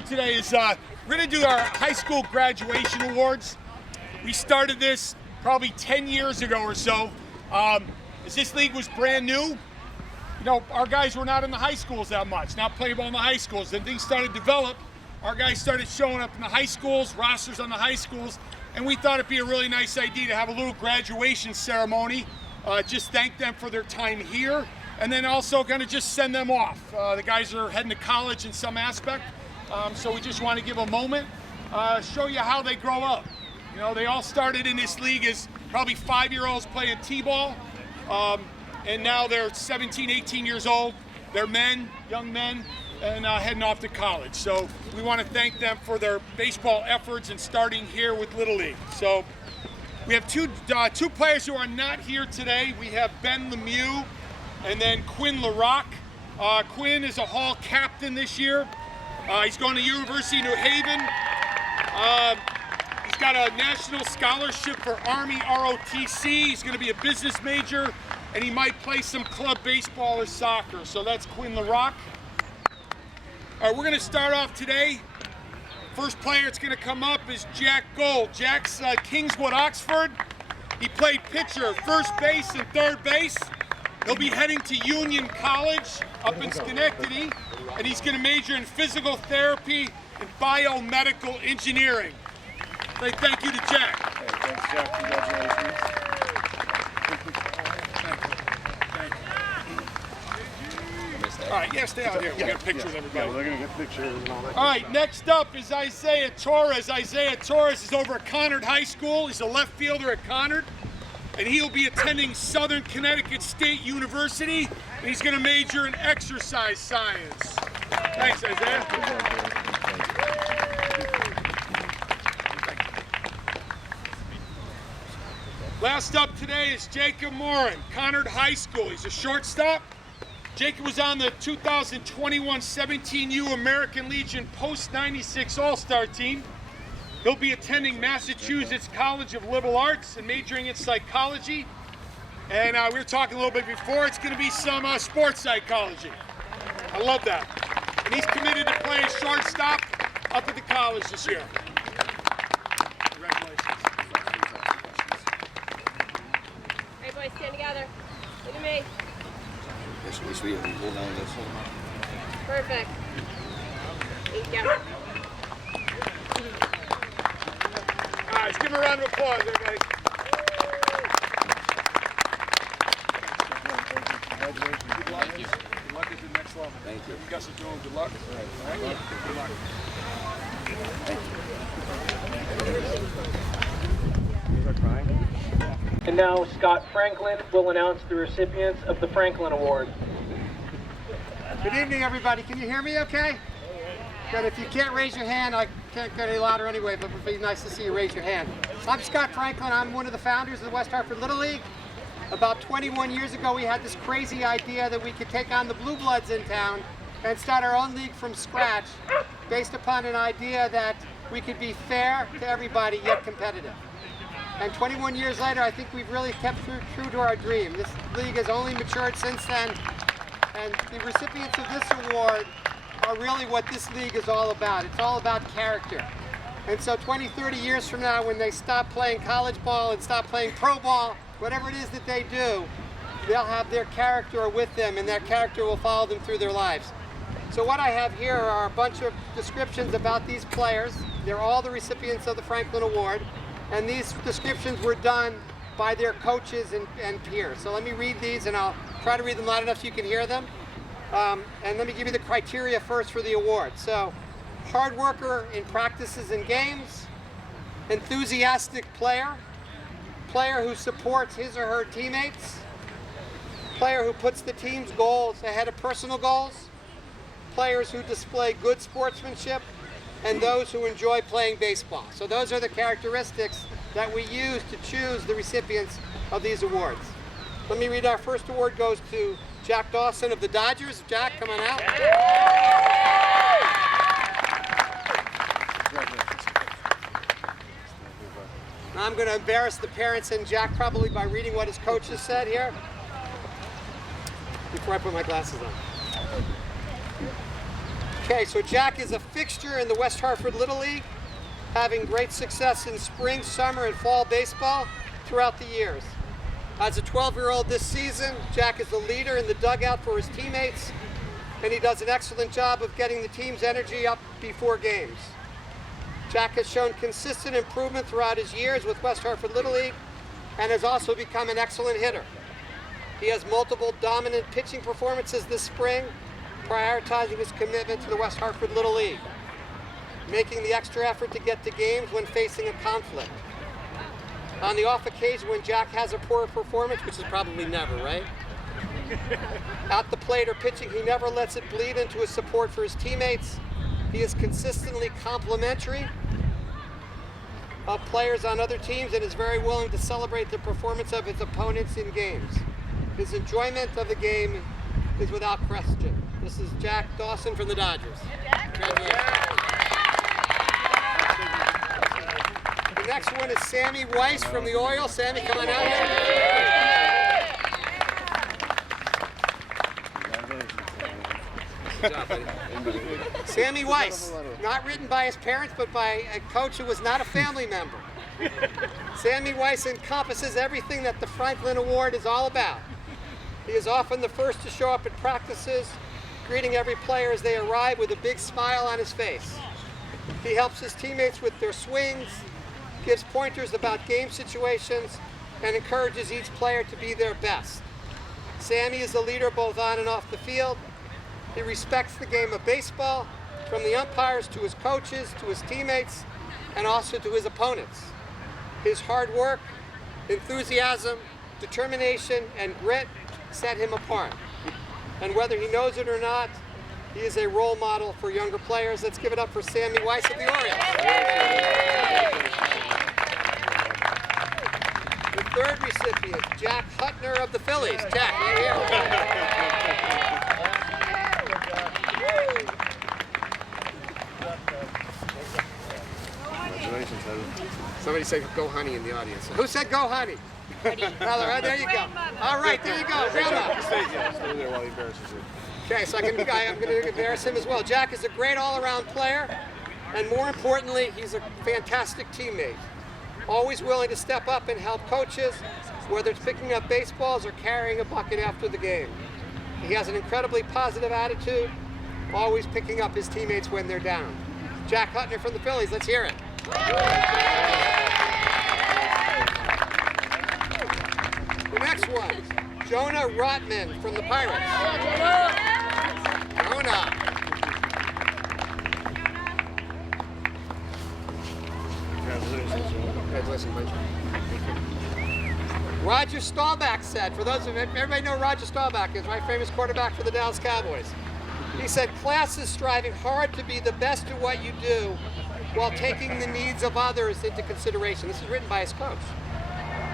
do today is we're going to do our high school graduation awards. We started this probably 10 years ago or so. As this league was brand new, you know, our guys were not in the high schools that much, not playing ball in the high schools. Then things started to develop. Our guys started showing up in the high schools, rosters on the high schools, and we thought it'd be a really nice idea to have a little graduation ceremony. Just thank them for their time here, and then also kind of just send them off. The guys are heading to college in some aspect, so we just want to give a moment, show you how they grow up. You know, they all started in this league as probably 5-year-olds playing t-ball, and now they're 17, 18 years old. They're men, young men, and heading off to college. So we want to thank them for their baseball efforts and starting here with Little League. So we have two players who are not here today. We have Ben Lemieux and then Quinn LaRock. Quinn is a Hall captain this year. He's going to University of New Haven. He's got a national scholarship for Army ROTC. He's going to be a business major, and he might play some club baseball or soccer. So that's Quinn LaRock. All right, we're going to start off today. First player that's going to come up is Jack Gold. Jack's Kingswood, Oxford. He played pitcher, first base, and third base. He'll be heading to Union College up in Schenectady, and he's going to major in physical therapy and biomedical engineering. Say thank you to Jack. Hey, thanks, Jack. Congratulations. All right, yeah, stay out here. We'll get pictures of everybody. Yeah, we're going to get pictures and all that. All right, next up is Isaiah Torres. Isaiah Torres is over at Conard High School. He's a left fielder at Conard, and he'll be attending Southern Connecticut State University, and he's going to major in exercise science. Thanks, Isaiah. Last up today is Jacob Morin, Conard High School. He's a shortstop. Jacob was on the 2021 17U American Legion post-96 All-Star team. He'll be attending Massachusetts College of Liberal Arts and majoring in psychology. And we were talking a little bit before, it's going to be some sports psychology. I love that. And he's committed to playing shortstop up at the college this year. Congratulations. All right, boys, stand together. Look at me. Perfect. Thank you. All right, let's give him a round of applause, everybody. Congratulations. Good luck. Thank you. Good luck at the next level. Thank you. You guys are doing good luck. All right. Good luck. And now Scott Franklin will announce the recipients of the Franklin Award. Good evening, everybody. Can you hear me okay? Good. If you can't raise your hand, I can't get any louder anyway, but it would be nice to see you raise your hand. I'm Scott Franklin. I'm one of the founders of the West Hartford Little League. About 21 years ago, we had this crazy idea that we could take on the Blue Bloods in town and start our own league from scratch based upon an idea that we could be fair to everybody, yet competitive. And 21 years later, I think we've really kept true to our dream. This league has only matured since then, and the recipients of this award are really what this league is all about. It's all about character. And so 20, 30 years from now, when they stop playing college ball and stop playing pro ball, whatever it is that they do, they'll have their character with them, and that character will follow them through their lives. So what I have here are a bunch of descriptions about these players. They're all the recipients of the Franklin Award. And these descriptions were done by their coaches and peers. So let me read these, and I'll try to read them loud enough so you can hear them. And let me give you the criteria first for the award. So, hard worker in practices and games, enthusiastic player, player who supports his or her teammates, player who puts the team's goals ahead of personal goals, players who display good sportsmanship, and those who enjoy playing baseball. So those are the characteristics that we use to choose the recipients of these awards. Let me read. Our first award goes to Jack Dawson of the Dodgers. Jack, come on out. Now I'm going to embarrass the parents and Jack probably by reading what his coach has said here before I put my glasses on. Okay, so Jack is a fixture in the West Hartford Little League, having great success in spring, summer, and fall baseball throughout the years. As a 12-year-old this season, Jack is the leader in the dugout for his teammates, and he does an excellent job of getting the team's energy up before games. Jack has shown consistent improvement throughout his years with West Hartford Little League and has also become an excellent hitter. He has multiple dominant pitching performances this spring, prioritizing his commitment to the West Hartford Little League, making the extra effort to get to games when facing a conflict. On the off occasion when Jack has a poor performance, which is probably never, right? At the plate or pitching, he never lets it bleed into his support for his teammates. He is consistently complimentary of players on other teams and is very willing to celebrate the performance of his opponents in games. His enjoyment of the game is without question. This is Jack Dawson from the Dodgers. Congratulations. The next one is Sammy Weiss from the Orioles. Sammy, come on out here. Good job, buddy. Sammy Weiss, not written by his parents, but by a coach who was not a family member. Sammy Weiss encompasses everything that the Franklin Award is all about. He is often the first to show up at practices, greeting every player as they arrive with a big smile on his face. He helps his teammates with their swings, gives pointers about game situations, and encourages each player to be their best. Sammy is a leader both on and off the field. He respects the game of baseball, from the umpires to his coaches, to his teammates, and also to his opponents. His hard work, enthusiasm, determination, and grit set him apart. And whether he knows it or not, he is a role model for younger players. Let's give it up for Sammy Weiss of the Orioles. The third recipient, Jack Hutner of the Phillies. Jack, right here. Congratulations, Heather. Somebody said "Go Honey" in the audience. Who said "Go Honey"? All right, there you go. All right, there you go. Grandma. Stay there while he embarrasses you. Okay, so I'm going to embarrass him as well. Jack is a great all-around player, and more importantly, he's a fantastic teammate. Always willing to step up and help coaches, whether it's picking up baseballs or carrying a bucket after the game. He has an incredibly positive attitude, always picking up his teammates when they're down. Jack Hutner from the Phillies, let's hear it. The next one, Jonah Rotman from the Pirates. Jonah. Congratulations, Joe. Congratulations, Mike. Roger Staubach said, for those of everybody know who Roger Staubach is, right? Famous quarterback for the Dallas Cowboys. He said, class is striving hard to be the best at what you do while taking the needs of others into consideration. This is written by his coach.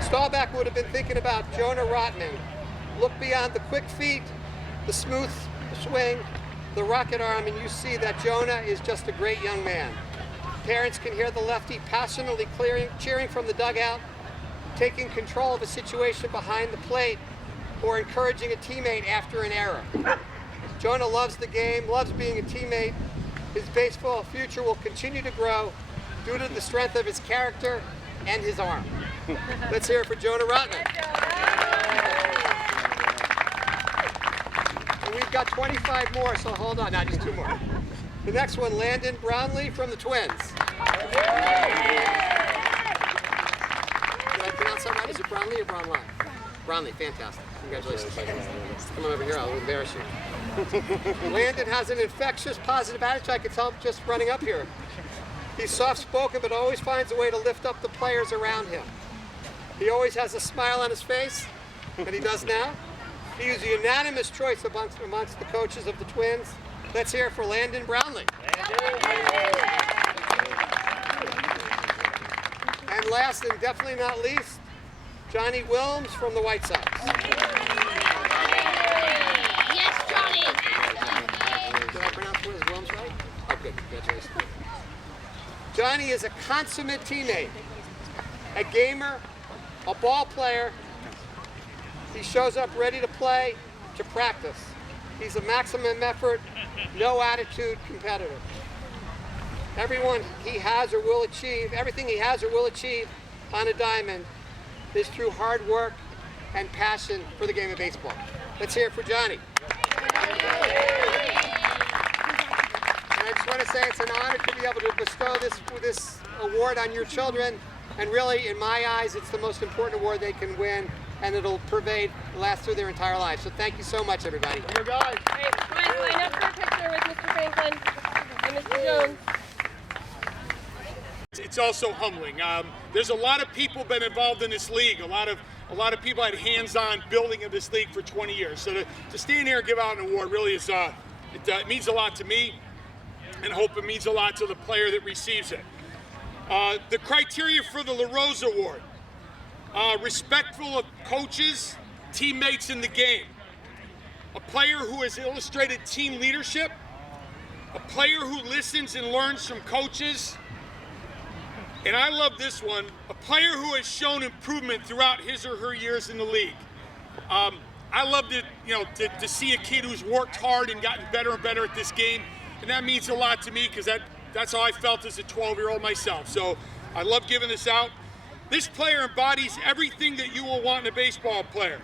Staubach would have been thinking about Jonah Rotman. Look beyond the quick feet, the smooth swing, the rocket arm, and you see that Jonah is just a great young man. Parents can hear the lefty passionately cheering from the dugout, taking control of a situation behind the plate, or encouraging a teammate after an error. Jonah loves the game, loves being a teammate. His baseball future will continue to grow due to the strength of his character and his arm. Let's hear it for Jonah Rotman. And we've got 25 more, so hold on, not just 2 more. The next one, Landon Brownlee from the Twins. Did I pronounce that right? Is it Brownlee or Brownlee? Brownlee, fantastic. Congratulations. Come on over here, I'll embarrass you. Landon has an infectious, positive attitude. I can tell just running up here. He's soft-spoken, but always finds a way to lift up the players around him. He always has a smile on his face, and he does now. He was a unanimous choice amongst the coaches of the Twins. Let's hear it for Landon Brownlee. And last and definitely not least, Johnny Wilms from the White Sox. Yes, Johnny. Did I pronounce Wilms right? Oh, good. Congratulations. Johnny is a consummate teammate, a gamer, a ball player. He shows up ready to play, to practice. He's a maximum effort, no attitude competitor. Everything he has or will achieve on a diamond is through hard work and passion for the game of baseball. Let's hear it for Johnny. And I just want to say it's an honor to be able to bestow this award on your children. And really, in my eyes, it's the most important award they can win, and it'll last through their entire lives. So thank you so much, everybody. All right, guys, line up for a picture with Mr. Franklin and Mr. Jones. It's also humbling. There's a lot of people been involved in this league. A lot of people had hands-on building of this league for 20 years. So to stand here and give out an award really is it means a lot to me, and hope it means a lot to the player that receives it. The criteria for the LaRose Award: respectful of coaches, teammates in the game, a player who has illustrated team leadership, a player who listens and learns from coaches. And I love this one, a player who has shown improvement throughout his or her years in the league. I love to see a kid who's worked hard and gotten better and better at this game, and that means a lot to me because that's how I felt as a 12-year-old myself. So I love giving this out. This player embodies everything that you will want in a baseball player.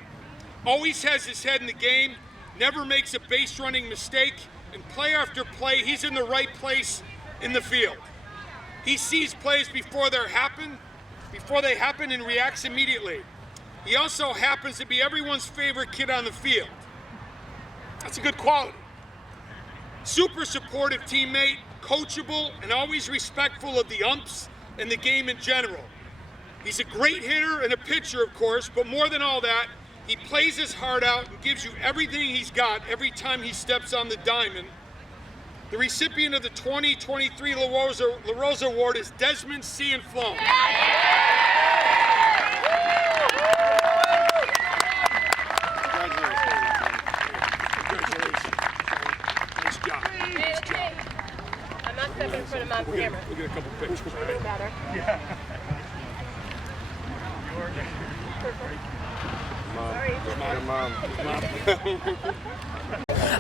Always has his head in the game, never makes a base running mistake, and play after play, he's in the right place in the field. He sees plays before they happen and reacts immediately. He also happens to be everyone's favorite kid on the field. That's a good quality. Super supportive teammate, coachable, and always respectful of the umps and the game in general. He's a great hitter and a pitcher, of course, but more than all that, he plays his heart out and gives you everything he's got every time he steps on the diamond. The recipient of the 2023 LaRose Award is Desmond Cianflone. Congratulations. Nice job. Nice job. I'm not stepping in front of Mom camera. We'll get a couple pictures. Doesn't matter. Mom.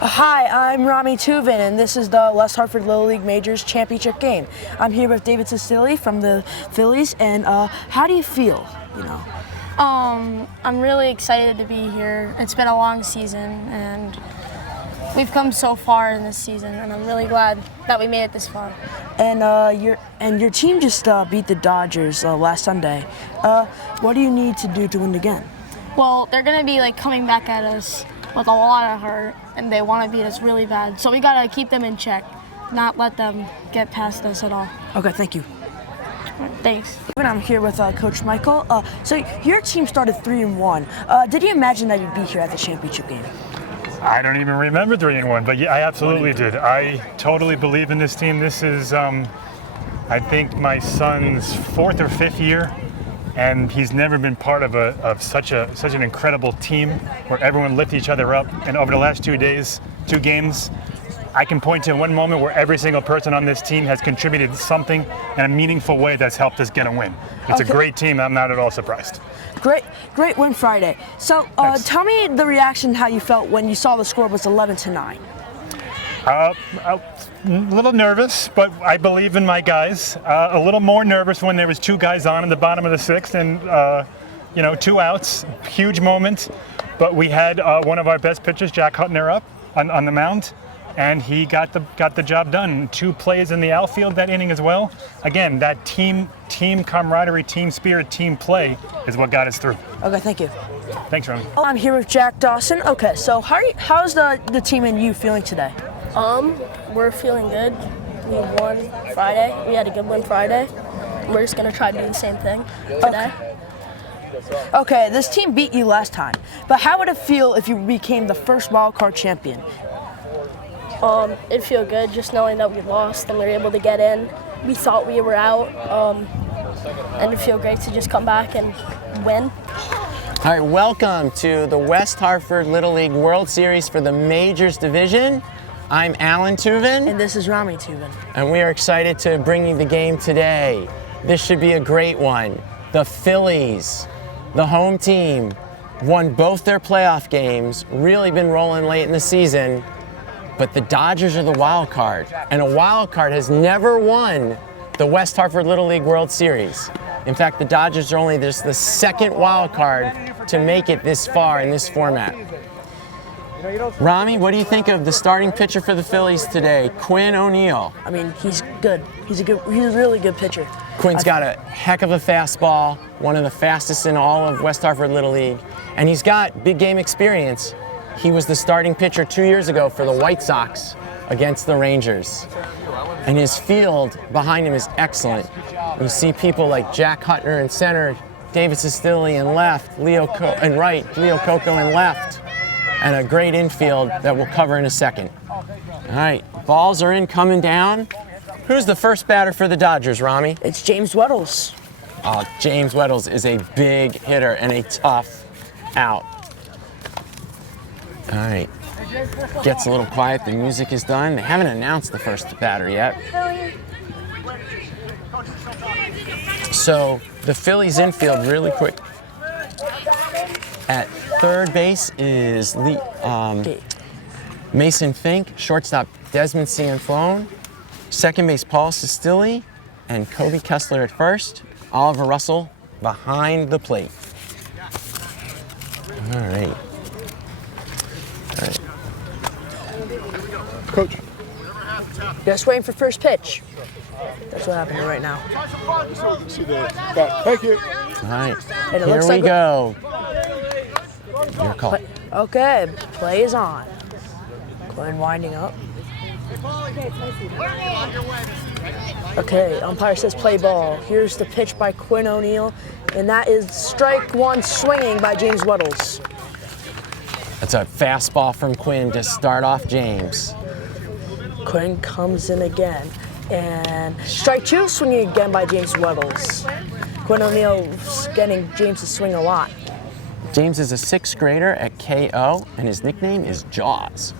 Hi, I'm Rami Tuvin, and this is the West Hartford Little League Majors Championship game. I'm here with David Cecily from the Phillies, and how do you feel? I'm really excited to be here. It's been a long season, and we've come so far in this season, and I'm really glad that we made it this far. And your team just beat the Dodgers last Sunday. What do you need to do to win again? Well, they're gonna be coming back at us with a lot of heart, and they want to beat us really bad. So we gotta keep them in check, not let them get past us at all. Okay, thank you. Thanks. I'm here with Coach Michael. So your team started 3-1. Did you imagine that you'd be here at the championship game? I don't even remember 3-1, but yeah, I absolutely did. I totally believe in this team. This is, I think, my son's 4th or 5th year, and he's never been part of such an incredible team where everyone lifts each other up. And over the last 2 games, I can point to one moment where every single person on this team has contributed something in a meaningful way that's helped us get a win. It's a great team. I'm not at all surprised. Great win Friday. So tell me the reaction, how you felt when you saw the score was 11-9. A little nervous, but I believe in my guys. A little more nervous when there was 2 guys on in the bottom of the 6th, and 2 outs. Huge moment. But we had one of our best pitchers, Jack Hutner, up on the mound, and he got the job done. 2 plays in the outfield that inning as well. Again, that team camaraderie, team spirit, team play is what got us through. Okay, thank you. Thanks, Ronnie. I'm here with Jack Dawson. Okay, so how's the team and you feeling today? We're feeling good. We won Friday. We had a good win Friday. We're just gonna try to do the same thing today. Okay, this team beat you last time, but how would it feel if you became the first wild card champion? It'd feel good just knowing that we lost and we were able to get in. We thought we were out, and it'd feel great to just come back and win. All right, welcome to the West Hartford Little League World Series for the Majors Division. I'm Alan Tuvin. And this is Rami Tuvin. And we are excited to bring you the game today. This should be a great one. The Phillies, the home team, won both their playoff games, really been rolling late in the season, but the Dodgers are the wild card, and a wild card has never won the West Hartford Little League World Series. In fact, the Dodgers are only just the second wild card to make it this far in this format. Rami, what do you think of the starting pitcher for the Phillies today, Quinn O'Neill? I mean, he's good. He's a really good pitcher. Quinn's got a heck of a fastball, one of the fastest in all of West Hartford Little League, and he's got big game experience. He was the starting pitcher 2 years ago for the White Sox against the Rangers. And his field behind him is excellent. You see people like Jack Hutner in center, David Sestilli in left, Leo Coco in left, and a great infield that we'll cover in a second. All right, balls are in, coming down. Who's the first batter for the Dodgers, Rami? It's James Weddles. Oh, James Weddles is a big hitter and a tough out. All right, gets a little quiet, the music is done. They haven't announced the first batter yet. So the Phillies infield really quick. At third base is Mason Fink, shortstop Desmond Cianflone, second base Paul Sestilli, and Kobe Kessler at first, Oliver Russell behind the plate. All right. Coach. Just waiting for first pitch. That's what happened right now. Thank you. All right, And it here looks we like go. Your call. Okay, play is on. Quinn winding up. Okay, umpire says play ball. Here's the pitch by Quinn O'Neill, and that is strike one swinging by James Weddles. That's a fastball from Quinn to start off James. Quinn comes in again, and strike two swinging again by James Weddles. Quinn O'Neill's getting James to swing a lot. James is a sixth grader at KO, and his nickname is Jaws.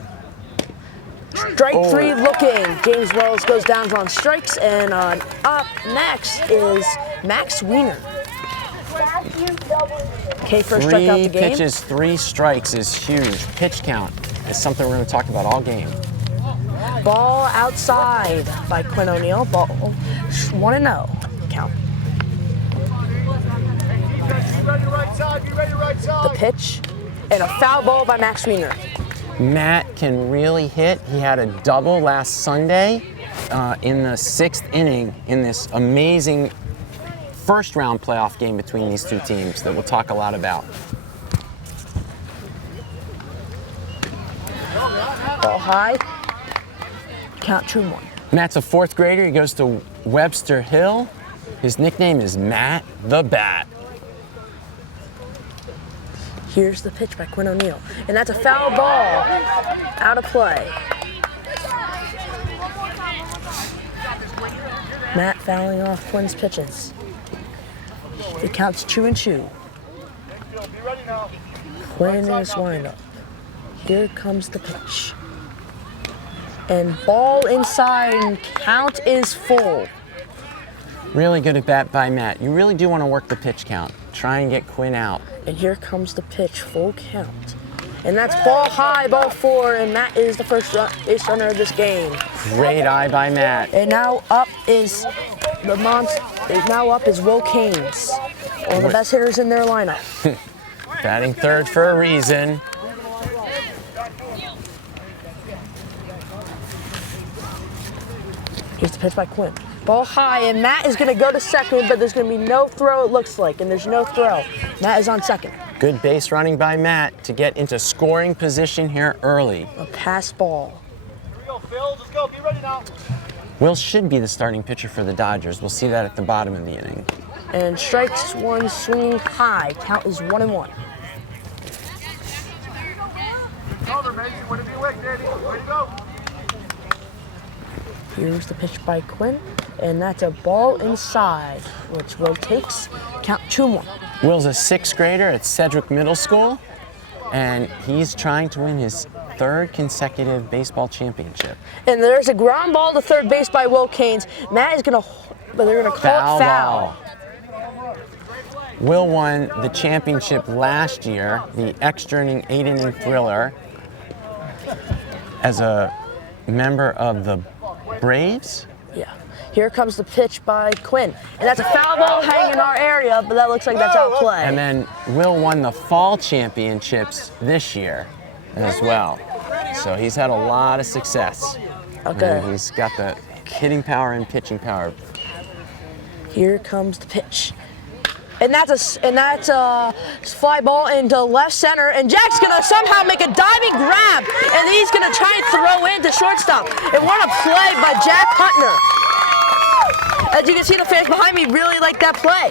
Strike three looking. James Weddles goes down on strikes, and up next is Max Wiener. Okay, first strikeout the game. 3 pitches, 3 strikes is huge. Pitch count is something we're going to talk about all game. Ball outside by Quinn O'Neill. Ball 1-0 count. The pitch and a foul ball by Max Wiener. Matt can really hit. He had a double last Sunday in the 6th inning in this amazing first round playoff game between these two teams that we'll talk a lot about. Ball high. Count 2-1. Matt's a 4th grader. He goes to Webster Hill. His nickname is Matt the Bat. Here's the pitch by Quinn O'Neill, and that's a foul ball out of play. Matt fouling off Quinn's pitches. It counts 2-2. Quinn is wind up. Here comes the pitch. And ball inside, and count is full. Really good at bat by Matt. You really do want to work the pitch count. Try and get Quinn out. And here comes the pitch, full count. And that's ball high, ball 4, and Matt is the first base runner of this game. Great eye by Matt. And now up is Will Keynes, one of the best hitters in their lineup. Batting third for a reason. Here's the pitch by Quinn. Ball high, and Matt is going to go to second, but there's going to be no throw, it looks like, and there's no throw. Matt is on second. Good base running by Matt to get into scoring position here early. A pass ball. Here we go, Phil. Let's go. Be ready now. Will should be the starting pitcher for the Dodgers. We'll see that at the bottom of the inning. And strikes one swinging high. Count is 1-1. Over, Mason. Way to be awake, Daddy. Way to go. Here's the pitch by Quinn, and that's a ball inside, which Will takes. Count 2-1. Will's a 6th grader at Sedgwick Middle School, and he's trying to win his 3rd consecutive baseball championship. And there's a ground ball to third base by Will Keynes. Matt is going to, but they're going to call it foul. Will won the championship last year, the extra inning 8-inning thriller, as a member of the Braves. Yeah. Here comes the pitch by Quinn. And that's a foul ball hanging in our area, but that looks like that's out play. And then Will won the fall championships this year as well. So he's had a lot of success. Okay. And he's got the hitting power and pitching power. Here comes the pitch. And that's a fly ball into left center, and Jack's gonna somehow make a diving grab, and he's gonna try and throw into shortstop. And what a play by Jack Hutner. As you can see, the fans behind me really like that play.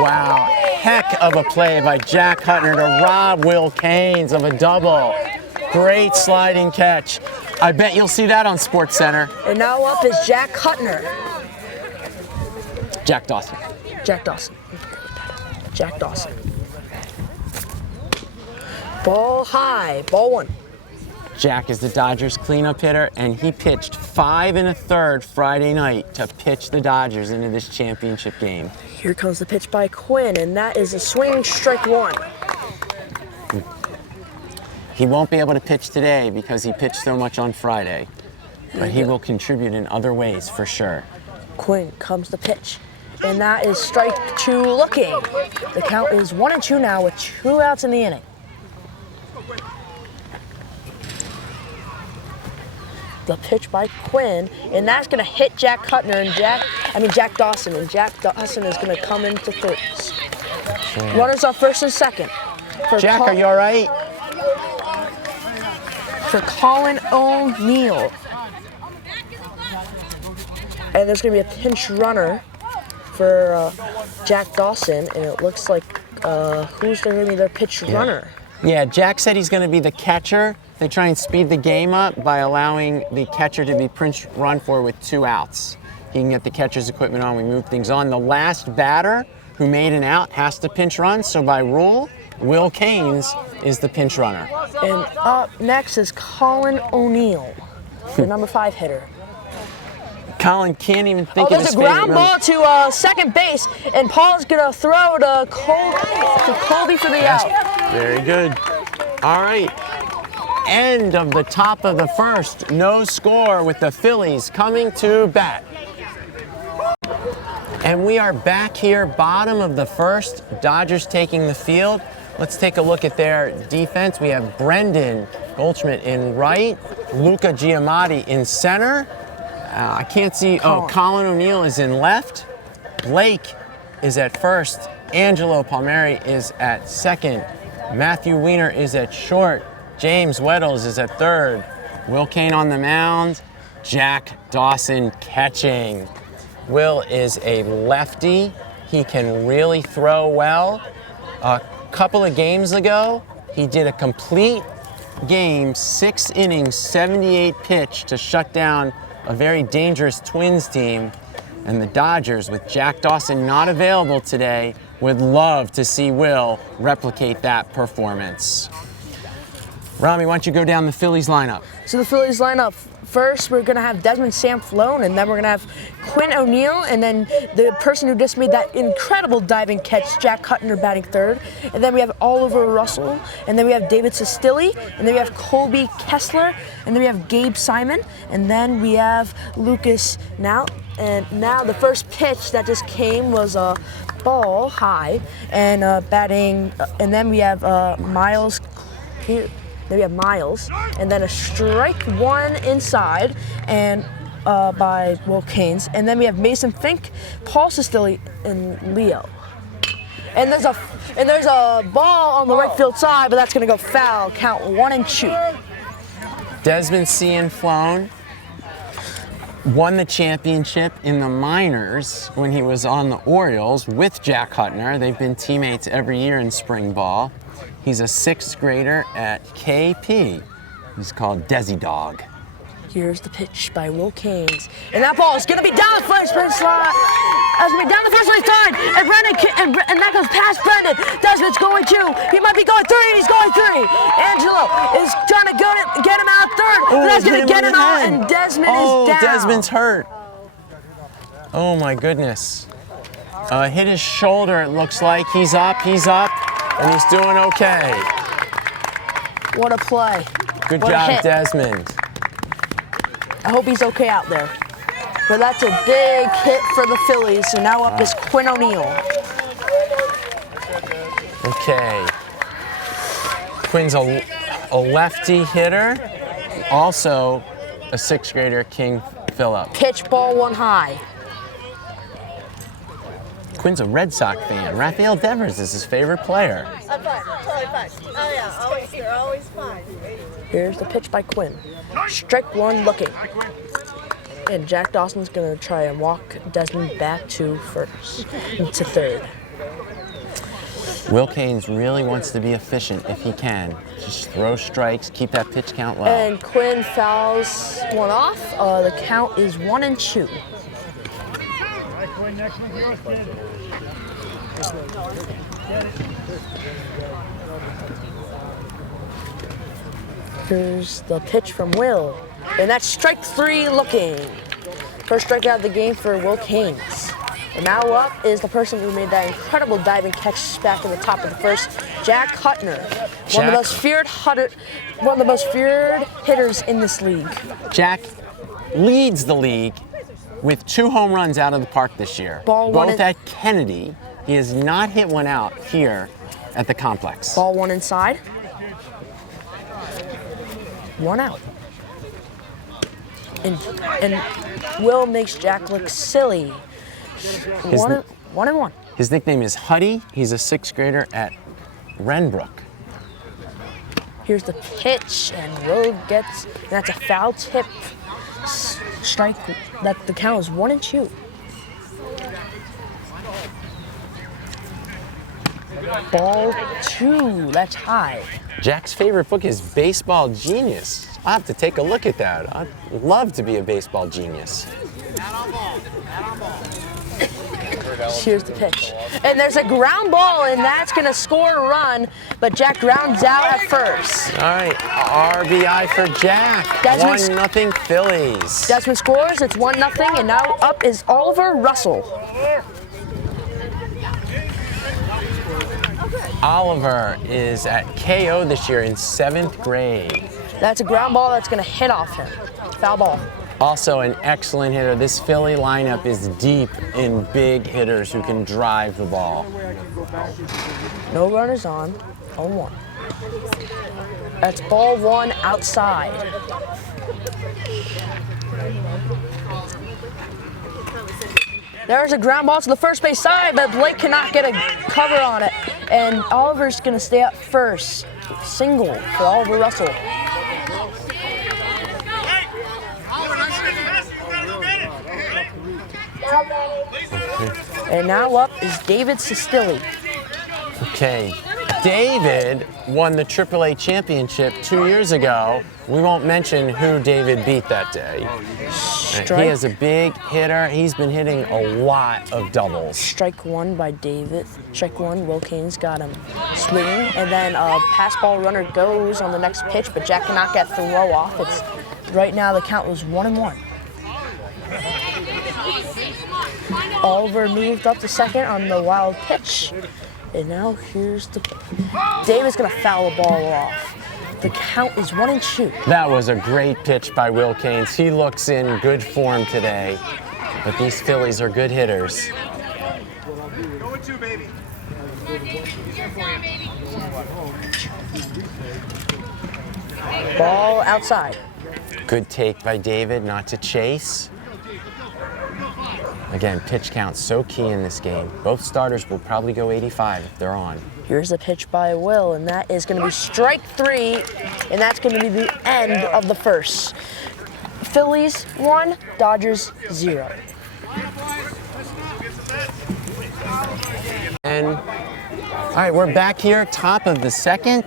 Wow, heck of a play by Jack Hutner to rob Will Caines of a double. Great sliding catch. I bet you'll see that on SportsCenter. And now up is Jack Hutner. Jack Dawson. Jack Dawson. Jack Dawson. Ball high, ball 1. Jack is the Dodgers cleanup hitter, and he pitched 5 1/3 Friday night to pitch the Dodgers into this championship game. Here comes the pitch by Quinn, and that is a swing strike 1. He won't be able to pitch today because he pitched so much on Friday, but he will contribute in other ways for sure. Quinn comes the pitch, and that is strike 2 looking. The count is 1-2 now with 2 outs in the inning. The pitch by Quinn, and that's gonna hit Jack Hutner and Jack Dawson, and Jack Dawson is gonna come into third. Runners on first and second. Jack, are you all right? For Colin O'Neill. And there's gonna be a pinch runner for Jack Dawson, and it looks like who's gonna be their pitch runner? Yeah, Jack said he's going to be the catcher. They try and speed the game up by allowing the catcher to be pinch run for with 2 outs. He can get the catcher's equipment on, we move things on. The last batter who made an out has to pinch run, so by rule, Will Caines is the pinch runner. And up next is Colin O'Neill, the number 5 hitter. Colin can't even think of his There's a ground ball to second base, and Paul's gonna throw to Colby for the out. Very good. All right. End of the top of the first. No score with the Phillies coming to bat. And we are back here, bottom of the first. Dodgers taking the field. Let's take a look at their defense. We have Brendan Goldschmidt in right, Luca Giamatti in center. I can't see. Colin O'Neill is in left. Blake is at first. Angelo Palmieri is at second. Matthew Weiner is at short. James Weddles is at third. Will Cain on the mound. Jack Dawson catching. Will is a lefty. He can really throw well. A couple of games ago, he did a complete game, 6 innings, 78 pitch to shut down a very dangerous Twins team, and the Dodgers, with Jack Dawson not available today, would love to see Will replicate that performance. Rami, why don't you go down the Phillies lineup? So the Phillies lineup, first we're gonna have Desmond Samflone, and then we're gonna have Quinn O'Neill, and then the person who just made that incredible diving catch, Jack Hutner, batting third. And then we have Oliver Russell, and then we have David Sestilli, and then we have Colby Kessler, and then we have Gabe Simon, and then we have Lucas now. And now the first pitch that just came was a ball high, and batting, and then we have Miles here. Then we have Miles, and then a strike 1 inside, and by Will Caines, and then we have Mason Fink, Paul Sestilli, and Leo. And there's a ball on the right field side, but that's gonna go foul. Count 1-2. Desmond Cianflone won the championship in the minors when he was on the Orioles with Jack Hutner. They've been teammates every year in spring ball. He's a 6th grader at KP. He's called Desi Dog. Here's the pitch by Will Caines, and that ball is gonna be down the first base line. That's gonna be down the first base line, and and that goes past Brendan. Desmond's going 2. He might be going 3. He's going 3. Angelo is trying to get him out third. That's gonna get him out, and Desmond is down. Desmond's hurt. Oh my goodness. Hit his shoulder, it looks like. He's up, and he's doing okay. What a play. Good What a job, hit. Desmond. I hope he's okay out there. But that's a big hit for the Phillies. So now up is Quinn O'Neal. Okay. Quinn's a lefty hitter, also a sixth grader, King Phillip. Pitch, ball one high. Quinn's a Red Sox fan. Rafael Devers is his favorite player. I'm fine. Totally fine. Oh yeah, always. They're always fine. Here's the pitch by Quinn. Strike one looking. And Jack Dawson's gonna try and walk Desmond back to third. Will Caines really wants to be efficient if he can. Just throw strikes, keep that pitch count low. And Quinn fouls one off. The count is 1-2. Here's the pitch from Will. And that's strike three looking. First strikeout of the game for Will Caines. And now up is the person who made that incredible diving catch back in the top of the first, Jack Huttner. One of the most feared hitters in this league. Jack leads the league with 2 home runs out of the park this year. Both at Kennedy. He has not hit one out here at the complex. Ball one inside. 1 out. And Will makes Jack look silly. One and one. His nickname is Huddy. He's a 6th grader at Renbrook. Here's the pitch, and Will gets, and that's a foul tip strike. That the count is 1-2. Ball 2, that's high. Jack's favorite book is Baseball Genius. I'll have to take a look at that. I'd love to be a baseball genius. Here's the pitch. And there's a ground ball, and that's going to score a run, but Jack grounds out at first. All right, RBI for Jack. 1-0 Phillies. Desmond scores, it's 1-0, and now up is Oliver Russell. Oliver is at KO this year in 7th grade. That's a ground ball that's going to hit off him. Foul ball. Also an excellent hitter. This Philly lineup is deep in big hitters who can drive the ball. No runners on, 0-1. That's ball 1 outside. There's a ground ball to the first base side, but Blake cannot get a cover on it. And Oliver's going to stay up first. Single for Oliver Russell. And now up is David Sestilli. Okay, David won the AAA championship 2 years ago. We won't mention who David beat that day. He is a big hitter. He's been hitting a lot of doubles. Strike one by David. Strike one, Will Caines got him swinging. And then a pass ball runner goes on the next pitch, but Jack cannot get throw off. Right now the count was 1-1. Oliver moved up to second on the wild pitch. And now here's the... David's going to foul the ball off. The count is 1-2. That was a great pitch by Will Caines. He looks in good form today. But these Phillies are good hitters. Going 2, baby. Ball outside. Good take by David not to chase. Again, pitch count's so key in this game. Both starters will probably go 85 if they're on. Here's the pitch by Will, and that is going to be strike 3, and that's going to be the end of the first. Phillies 1, Dodgers 0. And all right, we're back here, top of the second.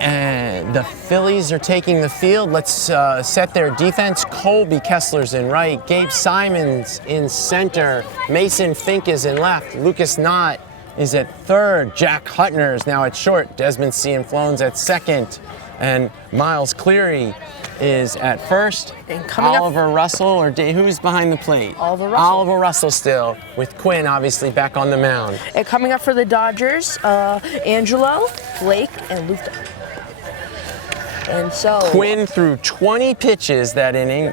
And the Phillies are taking the field. Let's set their defense. Colby Kessler's in right. Gabe Simons in center. Mason Fink is in left. Lucas Knott is at third. Jack Hutner is now at short. Desmond Cianflone's at second. And Miles Cleary is at first. And coming up- Oliver Russell, or who's behind the plate? Oliver Russell. Oliver Russell still, with Quinn obviously back on the mound. And coming up for the Dodgers, Angelo, Blake, and Luca. And so Quinn threw 20 pitches that inning.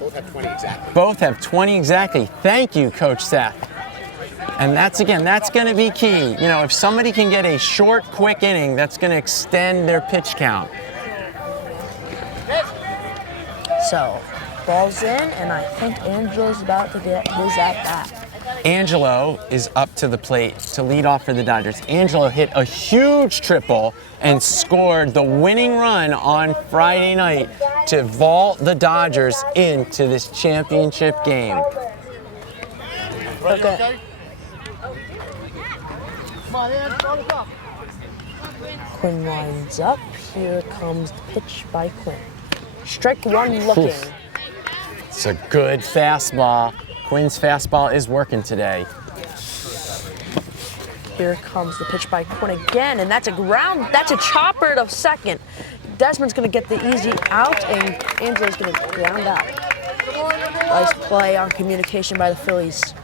Both have 20 exactly. Both have 20 exactly. Thank you, Coach Seth. And that's going to be key. You know, if somebody can get a short, quick inning, that's going to extend their pitch count. So, ball's in, and I think Angelo's about to get his at bat. Angelo is up to the plate to lead off for the Dodgers. Angelo hit a huge triple and scored the winning run on Friday night to vault the Dodgers into this championship game. Okay. Quinn lines up. Here comes the pitch by Quinn. Strike one looking. Oof. It's a good fastball. Quinn's fastball is working today. Here comes the pitch by Quinn again, and that's a chopper to second. Desmond's gonna get the easy out, and Angelo's gonna ground out. Nice play on communication by the Phillies.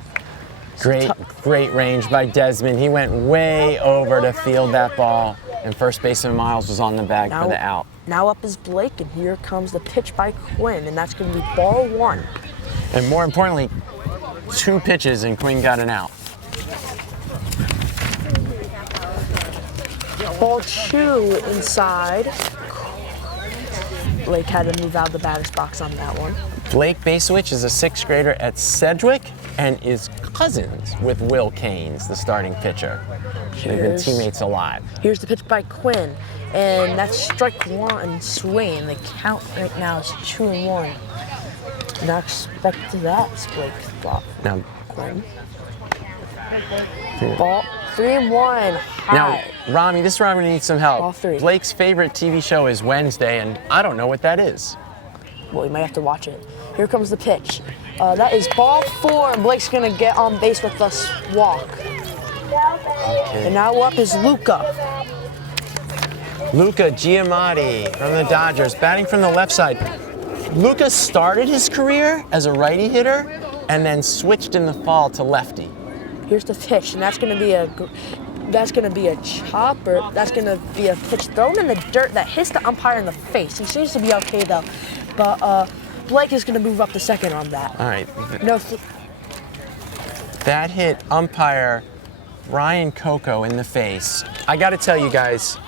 Great range by Desmond. He went way over to field that ball, and first baseman Miles was on the bag for the out. Now up is Blake, and here comes the pitch by Quinn, and that's gonna be ball one. And more importantly, 2 pitches and Quinn got an out. Ball 2 inside. Blake had to move out of the batter's box on that one. Blake Basewich is a 6th grader at Sedgwick and is cousins with Will Caines, the starting pitcher. They've been teammates a lot. Here's the pitch by Quinn, and that's strike one swing. The count right now is 2-1. Not expect that, Blake thought. Now, Quinn. Ball 3-1. Now, Rami, this Rami needs some help. Ball 3. Blake's favorite TV show is Wednesday, and I don't know what that is. Well, you might have to watch it. Here comes the pitch. That is ball 4, and Blake's gonna get on base with us walk. Okay. And now up is Luca. Luca Giamatti from the Dodgers, batting from the left side. Luca started his career as a righty hitter and then switched in the fall to lefty. Here's the pitch, and that's gonna be a chopper. That's gonna be a pitch thrown in the dirt that hits the umpire in the face. He seems to be okay though, but Blake is gonna move up to second on that. All right. No. That hit umpire Ryan Coco in the face. I got to tell you guys,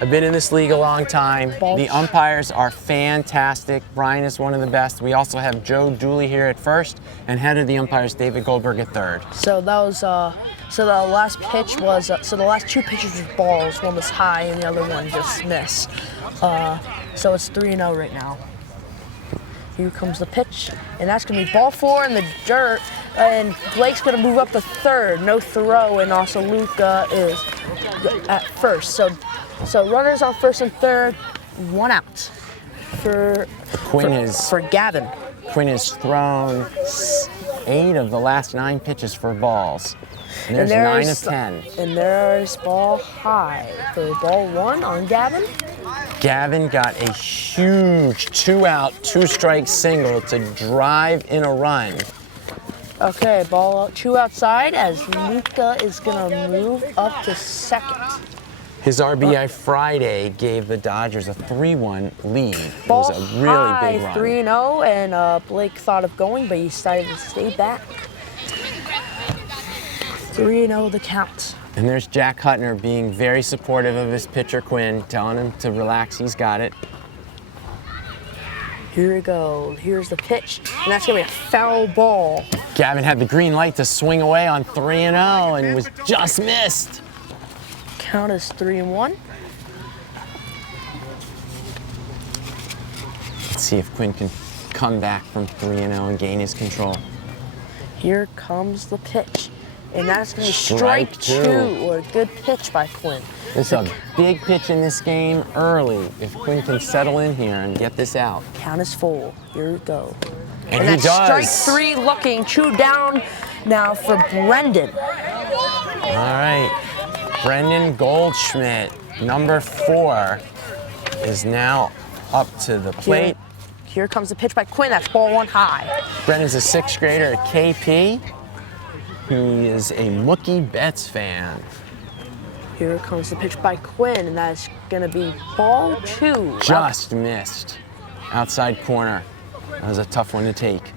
I've been in this league a long time. The umpires are fantastic. Brian is one of the best. We also have Joe Dooley here at first, and head of the umpires, David Goldberg at third. So that was, so the last pitch was, so the last 2 pitches were balls. One was high and the other one just missed. So it's 3-0 right now. Here comes the pitch, and that's gonna be ball 4 in the dirt, and Blake's gonna move up to third, no throw, and also Luca is at first. So runners on first and third, 1 out for Gavin. Quinn has thrown 8 of the last 9 pitches for balls. And there's 9 of 10. And there's ball high for ball 1 on Gavin. Gavin got a huge 2-out, 2-strike single to drive in a run. Okay, ball 2 outside as Luca is gonna move up to second. His RBI Friday gave the Dodgers a 3-1 lead. It Ball was a really big run. 3-0, and Blake thought of going, but he decided to stay back. 3-0 the count. And there's Jack Hutner being very supportive of his pitcher Quinn, telling him to relax, he's got it. Here we go, here's the pitch, and that's gonna be a foul ball. Gavin had the green light to swing away on 3-0 and was just missed. Count is 3-1. Let's see if Quinn can come back from 3-0 and gain his control. Here comes the pitch, and that's gonna be strike 2, or a good pitch by Quinn. This is a big pitch in this game early. If Quinn can settle in here and get this out. Count is full. Here we go. And he that's does. strike 3 looking. 2 down now for Brendan. All right. Brendan Goldschmidt, number 4, is now up to the plate. Here comes the pitch by Quinn. That's ball 1 high. Brendan's a 6th grader at KP. He is a Mookie Betts fan. Here comes the pitch by Quinn, and that's going to be ball 2. Just missed. Outside corner. That was a tough one to take.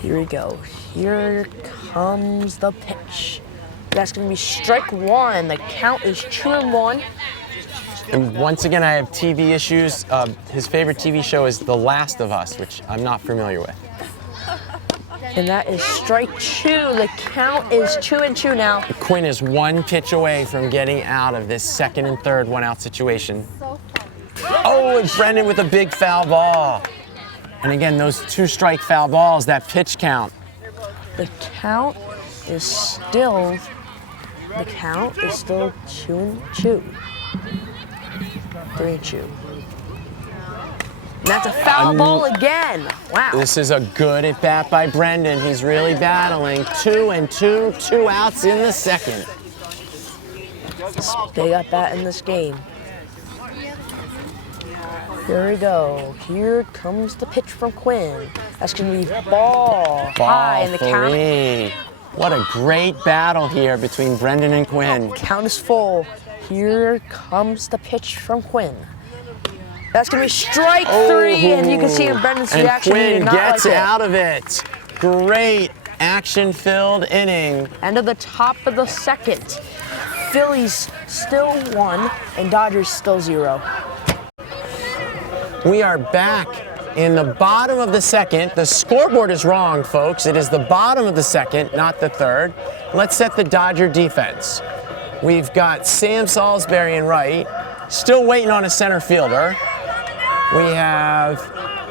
Here we go. Here comes the pitch. That's going to be strike 1. The count is 2-1. And once again, I have TV issues. His favorite TV show is The Last of Us, which I'm not familiar with. And that is strike 2. The count is 2-2 now. Quinn is 1 pitch away from getting out of this 2nd and 3rd 1-out situation. Oh, and Brendan with a big foul ball. And again, those 2 strike foul balls, that pitch count. The count is still 2-2. 3-2. And that's a foul ball again. Wow. This is a good at bat by Brendan. He's really battling. 2-2, 2 outs in the 2nd. They got that in this game. Here we go. Here comes the pitch from Quinn. That's going to be ball high in the count. 3. What a great battle here between Brendan and Quinn. Count is full. Here comes the pitch from Quinn. That's going to be strike 3, and you can see in Brendan's reaction. And Quinn gets like out of it. Great action-filled inning. End of the top of the 2nd. Phillies still 1, and Dodgers still 0. We are back in the bottom of the 2nd. The scoreboard is wrong, folks. It is the bottom of the 2nd, not the 3rd. Let's set the Dodger defense. We've got Sam Salisbury in right, still waiting on a center fielder. We have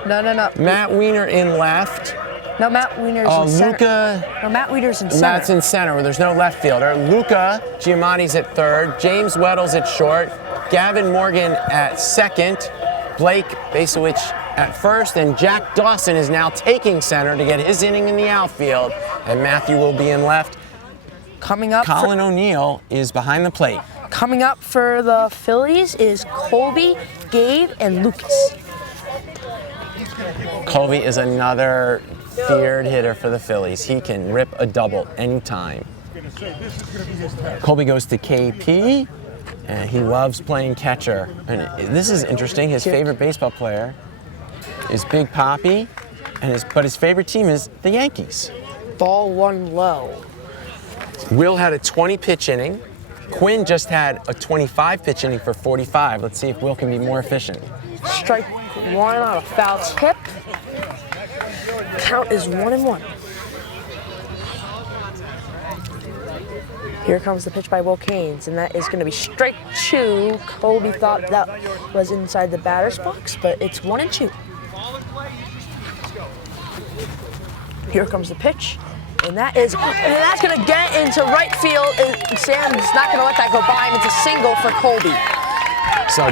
Matt Weiner in left. No, Matt Weiner's in center. No, Matt Weiner's in center. Matt's in center where there's no left fielder. Luca Giamatti's at 3rd. James Weddle's at short. Gavin Morgan at 2nd. Blake Basowich at 1st. And Jack Dawson is now taking center to get his inning in the outfield. And Matthew will be in left. Coming up, Colin O'Neill is behind the plate. Coming up for the Phillies is Colby, Gabe, and Lucas. Colby is another feared hitter for the Phillies. He can rip a double anytime. Colby goes to KP, and he loves playing catcher. And this is interesting. His favorite baseball player is Big Papi, but his favorite team is the Yankees. Ball 1 low. Will had a 20-pitch inning. Quinn just had a 25-pitch inning for 45. Let's see if Will can be more efficient. Strike 1 on a foul tip. Count is 1-1. Here comes the pitch by Will Caines, and that is going to be strike 2. Colby thought that was inside the batter's box, but it's 1-2. Here comes the pitch. And that's going to get into right field. And Sam's not going to let that go by, and it's a single for Colby. So,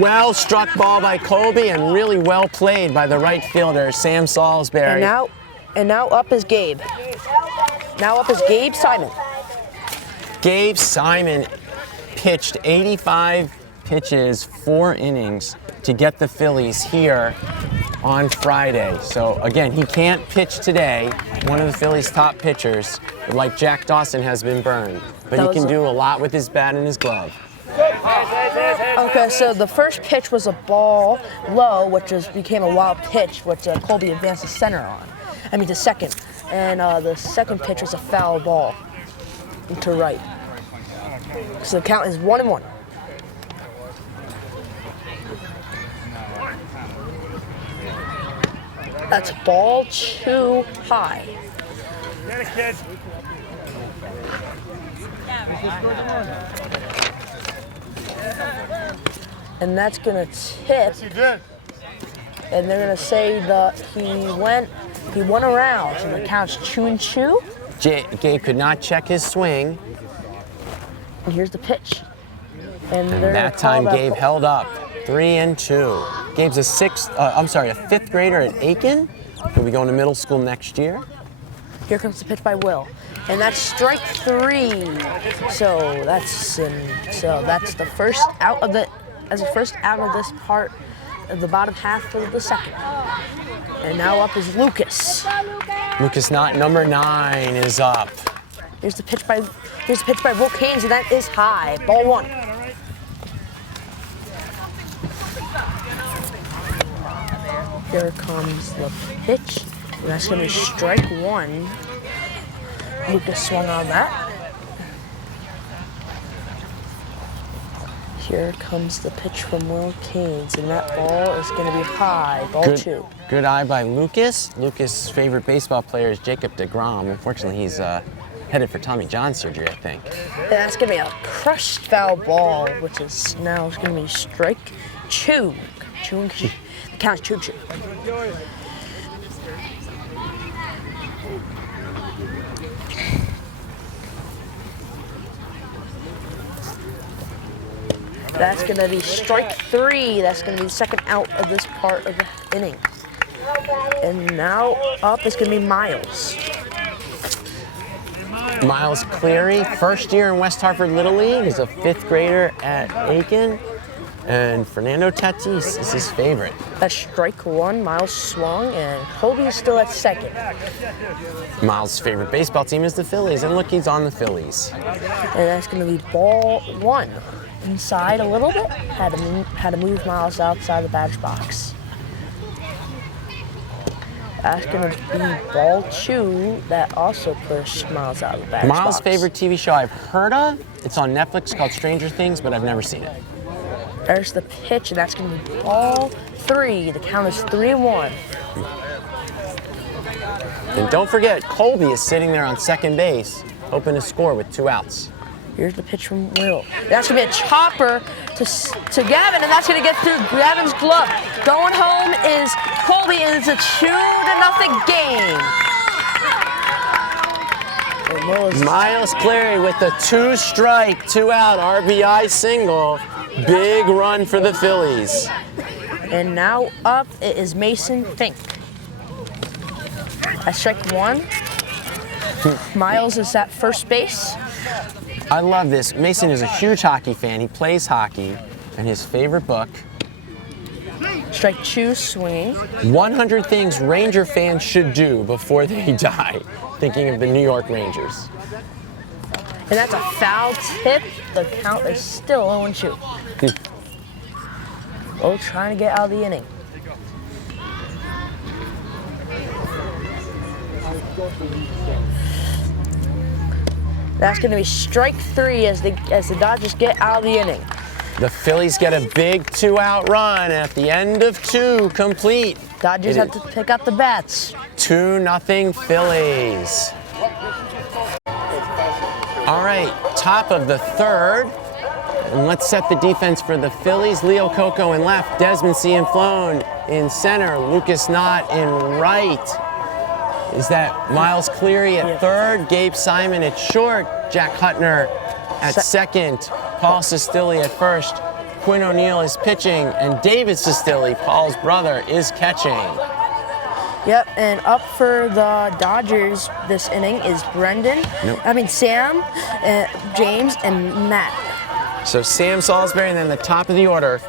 well struck ball by Colby and really well played by the right fielder, Sam Salisbury. And now up is Gabe. Now up is Gabe Simon. Gabe Simon pitched 85 pitches, 4 innings to get the Phillies here on Friday. So again, he can't pitch today. One of the Phillies' top pitchers, like Jack Dawson, has been burned. But he can do a lot with his bat and his glove. Okay, so the first pitch was a ball low, which became a wild pitch, which Colby advanced to center on. To second. And the second pitch was a foul ball to right. So the count is 1-1. That's ball 2 high. Get it, kid. And that's gonna tip. And they're gonna say that he went around. So the count's 2-2. Gabe could not check his swing. And here's the pitch. And that time Gabe held up. 3-2. Gabe's a 5th grader at Aiken. He'll be going to middle school next year. Here comes the pitch by Will. And that's strike 3. So that's the first out of the first out of this part of the bottom half of the second. And now up is Lucas. Lucas Knott, number 9, is up. Here's the pitch by Will Haynes, and that is high. Ball 1. Here comes the pitch, and that's going to be strike 1. Lucas swung on that. Here comes the pitch from Will Haynes, and that ball is going to be high. Ball 2. Good eye by Lucas. Lucas' favorite baseball player is Jacob deGrom. Unfortunately, he's headed for Tommy John surgery, I think. And that's going to be a crushed foul ball, which is now going to be strike 2. The count is 2-2. That's going to be strike 3. That's going to be the second out of this part of the inning. And now up is going to be Miles. Miles Cleary, first year in West Hartford Little League. He's a 5th grader at Aiken. And Fernando Tatis is his favorite. That's strike 1. Miles swung, and Colby is still at second. Miles' favorite baseball team is the Phillies, and look, he's on the Phillies. And that's going to be ball 1. Inside a little bit, had to move Miles outside the batter's box. That's going to be ball 2 that also pushed Miles out of the batter's box. Miles' favorite TV show I've heard of, it's on Netflix called Stranger Things, but I've never seen it. There's the pitch, and that's going to be ball 3. The count is 3-1. And don't forget, Colby is sitting there on second base, hoping to score with 2 outs. Here's the pitch from Will. That's going to be a chopper to Gavin, and that's going to get through Gavin's glove. Going home is Colby, and it's a 2-0 game. Miles Cleary with the 2-strike, 2-out RBI single. Big run for the Phillies. And now up it is Mason Fink. At strike 1. Miles is at first base. I love this. Mason is a huge hockey fan. He plays hockey, and his favorite book. Strike 2, swing. 100 things Ranger fans should do before they die. Thinking of the New York Rangers. And that's a foul tip. The count is still 0-2. Oh, trying to get out of the inning. That's going to be strike 3 as the Dodgers get out of the inning. The Phillies get a big 2-out run at the end of 2 complete. Dodgers have to pick up the bats. 2-0 Phillies. All right, top of the 3rd. And let's set the defense for the Phillies. Leo Coco in left, Desmond Cianflone in center, Lucas Knott in right. Is that Miles Cleary at 3rd, Gabe Simon at short, Jack Hutner at 2nd, Paul Sestilli at 1st, Quinn O'Neill is pitching, and David Sestilli, Paul's brother, is catching. Yep, and up for the Dodgers this inning is Sam, James, and Matt. So Sam Salisbury, and then the top of the order,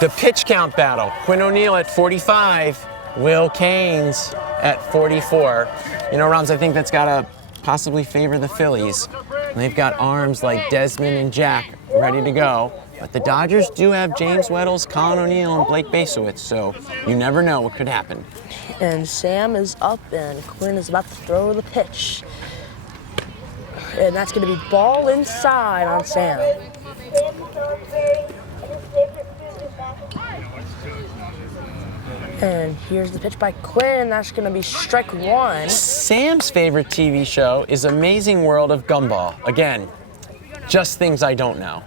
the pitch count battle. Quinn O'Neill at 45, Will Haynes at 44. You know, Roms, I think that's got to possibly favor the Phillies. They've got arms like Desmond and Jack ready to go. But the Dodgers do have James Weddles, Colin O'Neill, and Blake Basowitz, so you never know what could happen. And Sam is up, and Quinn is about to throw the pitch. And that's going to be ball inside on Sam. And here's the pitch by Quinn. That's going to be strike 1. Sam's favorite TV show is Amazing World of Gumball. Again, just things I don't know.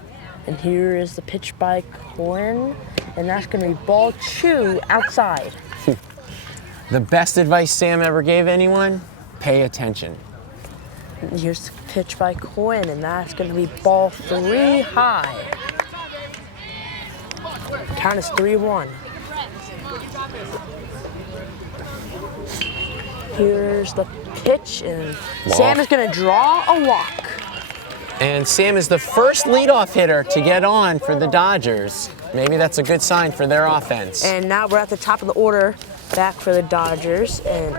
And here is the pitch by Quinn. And that's going to be ball 2 outside. The best advice Sam ever gave anyone? Pay attention. And here's the pitch by Quinn. And that's going to be ball 3 high. Count is 3-1. Here's the pitch, and Sam is going to draw a walk. And Sam is the first leadoff hitter to get on for the Dodgers. Maybe that's a good sign for their offense. And now we're at the top of the order, back for the Dodgers, and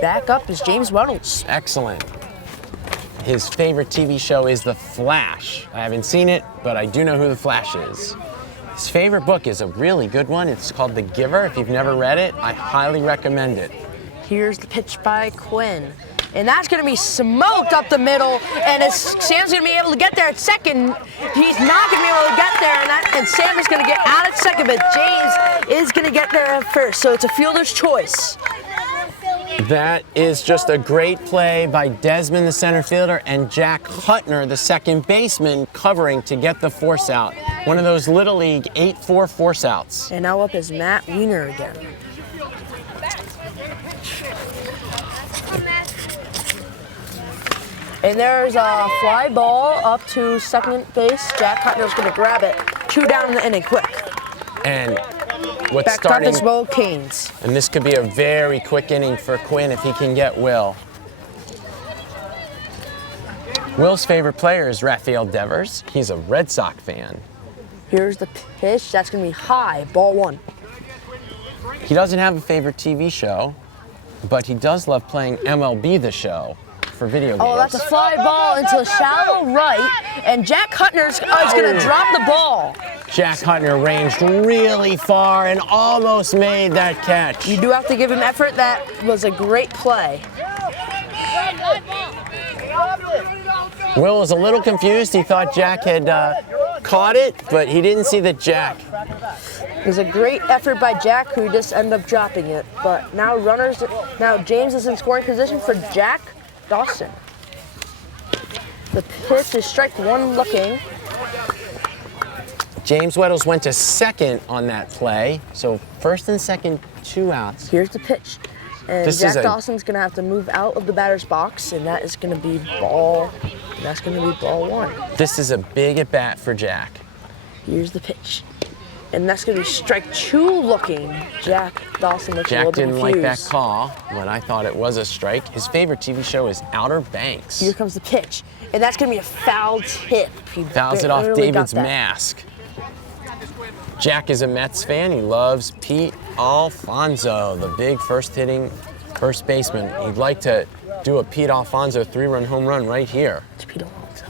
back up is James Weddles. Excellent. His favorite TV show is The Flash. I haven't seen it, but I do know who The Flash is. His favorite book is a really good one. It's called The Giver. If you've never read it, I highly recommend it. Here's the pitch by Quinn. And that's going to be smoked up the middle, and Sam's going to be able to get there at second. He's not going to be able to get there, and Sam is going to get out at second, but James is going to get there at first, so it's a fielder's choice. That is just a great play by Desmond, the center fielder, and Jack Hutner, the second baseman, covering to get the force out. One of those Little League 8-4 force outs. And now up is Matt Wiener again. And there's a fly ball up to second base. Jack Hutner's going to grab it. 2 down in the inning, quick. And what's back starting? Back Will Canes. And this could be a very quick inning for Quinn if he can get Will. Will's favorite player is Rafael Devers. He's a Red Sox fan. Here's the pitch. That's going to be high. Ball 1. He doesn't have a favorite TV show, but he does love playing MLB The Show for video games. Oh, that's a fly ball into the shallow right, and Jack Hutner is going to drop the ball. Jack Hutner ranged really far and almost made that catch. You do have to give him effort. That was a great play. Will was a little confused. He thought Jack had caught it, but he didn't see that Jack. It was a great effort by Jack, who just ended up dropping it. But now James is in scoring position for Jack Dawson. The pitch is strike 1 looking. James Weddles went to second on that play, so first and second, 2 outs. Here's the pitch. And Jack Dawson's going to have to move out of the batter's box, and that is going to be ball 1. This is a big at bat for Jack. Here's the pitch. And that's going to be strike 2 looking. Jack Dawson looks a little bit confused. Jack didn't like that call, but I thought it was a strike. His favorite TV show is Outer Banks. Here comes the pitch. And that's going to be a foul tip. He fouls it off David's mask. Jack is a Mets fan. He loves Pete Alfonso, the big first baseman. He'd like to do a Pete Alfonso 3-run home run right here. It's Pete Alfonso.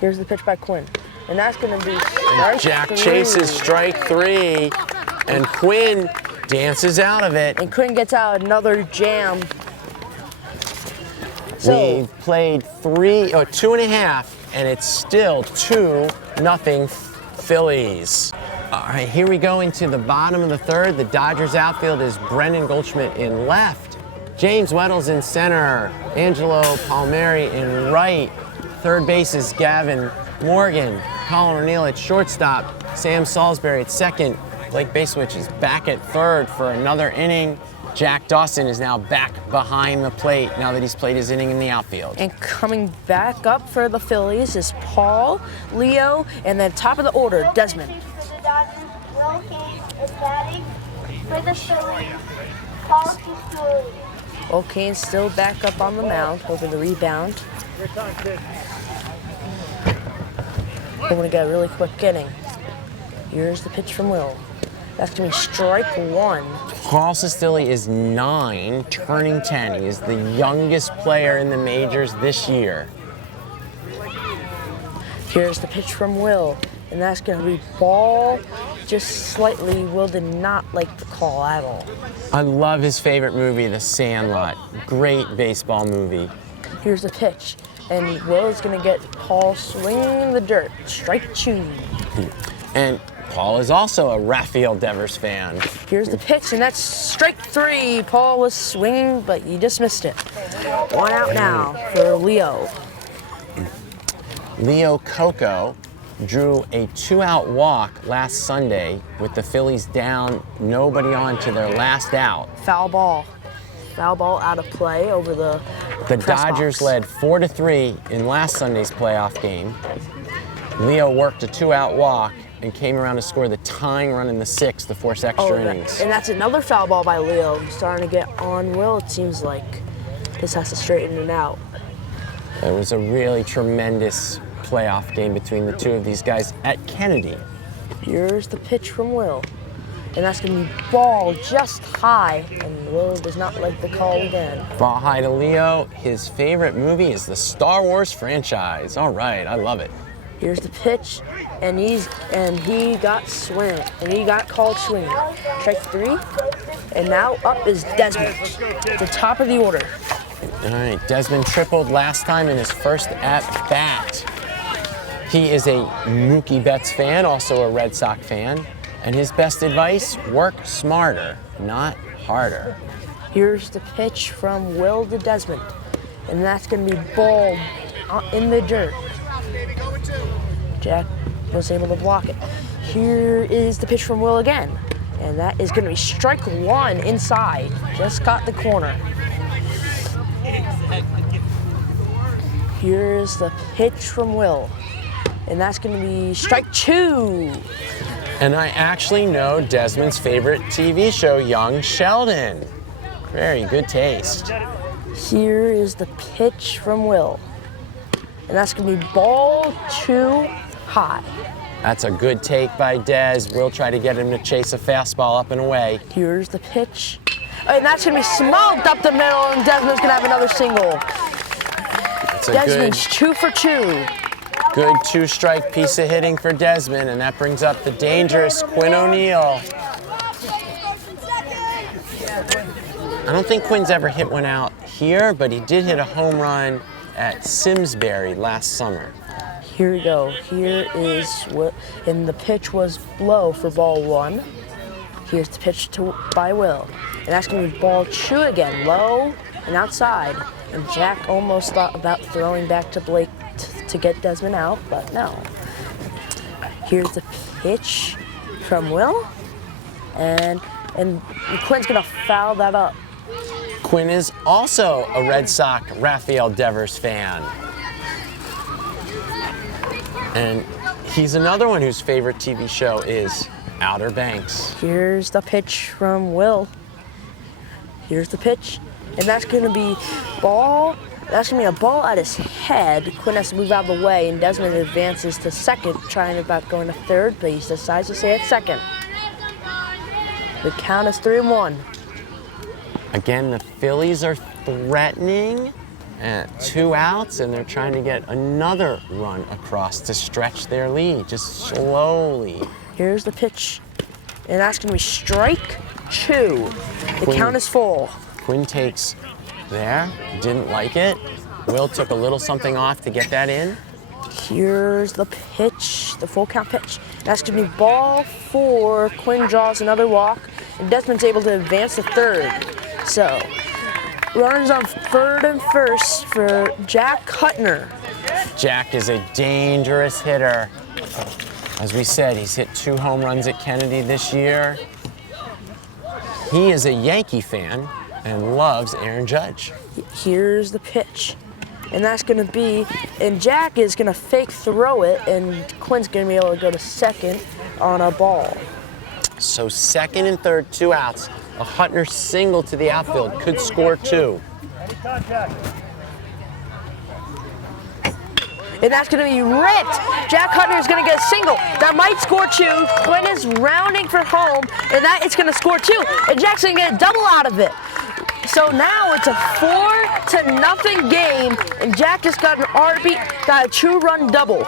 Here's the pitch by Quinn. And that's going to be strike Jack 3. Chases strike 3, and Quinn dances out of it. And Quinn gets out another jam. So we've played 2.5, and it's still 2-0 Phillies. All right, here we go into the bottom of the 3rd. The Dodgers outfield is Brendan Goldschmidt in left, James Weddles in center, Angelo Palmieri in right. Third base is Gavin Morgan, Colin O'Neill at shortstop, Sam Salisbury at second. Blake Basewich is back at third for another inning. Jack Dawson is now back behind the plate now that he's played his inning in the outfield. And coming back up for the Phillies is Paul, Leo, and then top of the order, Desmond. For the Dodgers, Will Canes is batting. For the Phillies, Paul Kistuli. Will Canes still back up on the mound, hoping to rebound. We're going to get a really quick inning. Here's the pitch from Will. That's going to be strike 1. Paul Kistuli is 9, turning 10. He is the youngest player in the majors this year. Here's the pitch from Will, and that's going to be ball just slightly. Will did not like the call at all. I love his favorite movie, The Sandlot. Great baseball movie. Here's the pitch, and Will is going to get Paul swinging in the dirt. Strike 2. And Paul is also a Rafael Devers fan. Here's the pitch, and that's strike 3. Paul was swinging, but you just missed it. 1 out now for Leo. Leo Coco drew a 2-out walk last Sunday with the Phillies down, nobody on to their last out. Foul ball. Foul ball out of play over the Dodgers box. led 4-3 in last Sunday's playoff game. Leo worked a 2-out walk and came around to score the tying run in the 6th to force extra innings. And that's another foul ball by Leo. He's starting to get on Will, it seems like. just has to straighten it out. It was a really tremendous playoff game between the two of these guys at Kennedy. Here's the pitch from Will. And that's going to be ball just high. And Will does not like the call again. Ball high to Leo. His favorite movie is the Star Wars franchise. All right, I love it. Here's the pitch, and he got swing, and he got called swinging. Strike 3, and now up is Desmond, the top of the order. All right, Desmond tripled last time in his first at bat. He is a Mookie Betts fan, also a Red Sox fan, and his best advice: work smarter, not harder. Here's the pitch from Will to Desmond, and that's going to be ball in the dirt. Jack was able to block it. Here is the pitch from Will again, and that is going to be strike 1 inside. Just got the corner. Here's the pitch from Will, and that's going to be strike 2. And I actually know Desmond's favorite TV show, Young Sheldon. Very good taste. Here is the pitch from Will, and that's going to be ball 2 high. That's a good take by Dez. We'll try to get him to chase a fastball up and away. Here's the pitch. And that's going to be smoked up the middle, and Desmond's going to have another single. Desmond's 2 for 2. Good 2-strike piece of hitting for Desmond, and that brings up the dangerous Quinn O'Neill. I don't think Quinn's ever hit one out here, but he did hit a home run at Simsbury last summer. Here we go. Here is what, and the pitch was low for ball 1. Here's the pitch by Will, and that's going to be ball 2 again, low and outside. And Jack almost thought about throwing back to Blake to get Desmond out, but no. Here's the pitch from Will, and Quinn's going to foul that up. Quinn is also a Red Sox Rafael Devers fan. And he's another one whose favorite TV show is Outer Banks. Here's the pitch from Will. Here's the pitch, and that's going to be ball. That's going to be a ball at his head. Quinn has to move out of the way, and Desmond advances to second, trying about going to third, but he decides to stay at second. The count is 3-1. Again, the Phillies are threatening at 2 outs, and they're trying to get another run across to stretch their lead, just slowly. Here's the pitch, and that's going to be strike 2. The count is full. Quinn takes there, didn't like it. Will took a little something off to get that in. Here's the pitch, the full count pitch. That's going to be ball 4. Quinn draws another walk, and Desmond's able to advance to third. So, runners on third and first for Jack Hutner. Jack is a dangerous hitter. As we said, he's hit 2 home runs at Kennedy this year. He is a Yankee fan and loves Aaron Judge. Here's the pitch, and that's going to be, and Jack is going to fake throw it, and Quinn's going to be able to go to second on a ball. So second and third, 2 outs. A Hutner single to the outfield could score 2. And that's going to be ripped. Jack Hutner is going to get a single. That might score 2. Quinn is rounding for home, and that is going to score 2. And Jack's going to get a double out of it. So now it's a 4-0 game, and Jack just got an RB, got a 2-run double.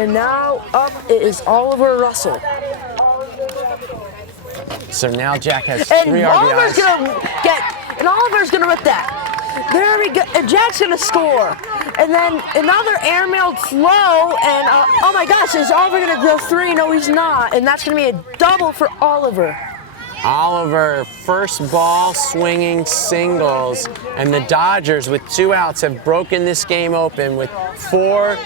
And now up is Oliver Russell. So now Jack has 3 RBIs. And Oliver's gonna rip that. There we go. And Jack's gonna score. And then another airmailed flow. And oh my gosh, is Oliver gonna go 3? No, he's not. And that's gonna be a double for Oliver. Oliver, first ball swinging singles. And the Dodgers, with 2 outs, have broken this game open with 4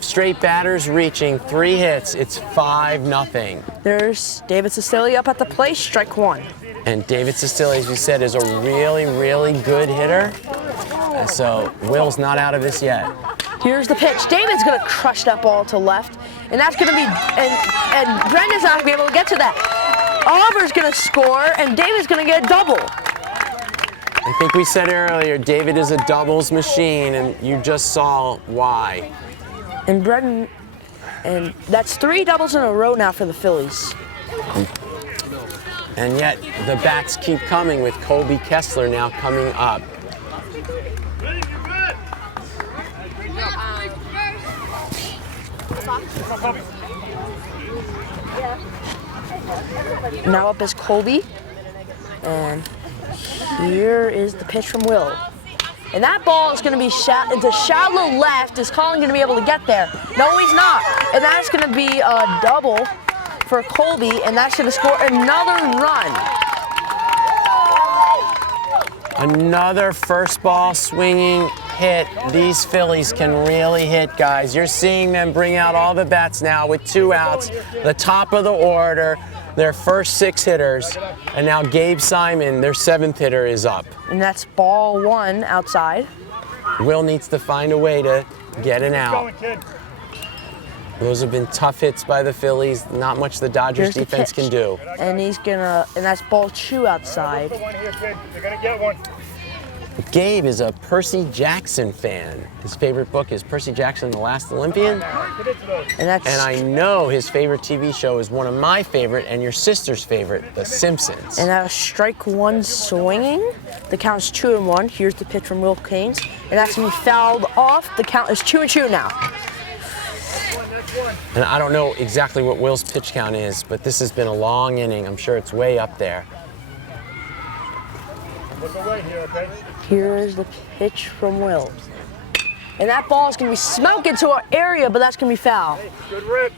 straight batters reaching, 3 hits. It's 5-0. There's David Cecily up at the plate, strike 1. And David Cecily, as we said, is a really, really good hitter. And so Will's not out of this yet. Here's the pitch. David's going to crush that ball to left. And that's going to be, and Brendan's not going to be able to get to that. Oliver's going to score, and David's going to get a double. I think we said earlier, David is a doubles machine, and you just saw why. And Brendan, and that's 3 doubles in a row now for the Phillies. And yet, the bats keep coming with Colby Kessler now coming up. Now up is Colby. And here is the pitch from Will. And that ball is going to be into shallow left. Is Colin going to be able to get there? No, he's not. And that's going to be a double for Colby, and that's going to score another run. Another first ball swinging hit. These Phillies can really hit, guys. You're seeing them bring out all the bats now with 2 outs, the top of the order, their first 6 hitters, and now Gabe Simon, their 7th hitter, is up. And that's ball 1 outside. Will needs to find a way to get an out. Those have been tough hits by the Phillies. Not much the Dodgers defense can do. And and that's ball 2 outside. Gabe is a Percy Jackson fan. His favorite book is Percy Jackson, The Last Olympian. And I know his favorite TV show is one of my favorite and your sister's favorite, The Simpsons. And that was strike 1 swinging. The count is 2-1. Here's the pitch from Will Canes. And that's going to be fouled off. The count is 2-2 now. And I don't know exactly what Will's pitch count is, but this has been a long inning. I'm sure it's way up there. Look away here, okay? Here's the pitch from Will. And that ball is going to be smoked into our area, but that's going to be foul. Good rip.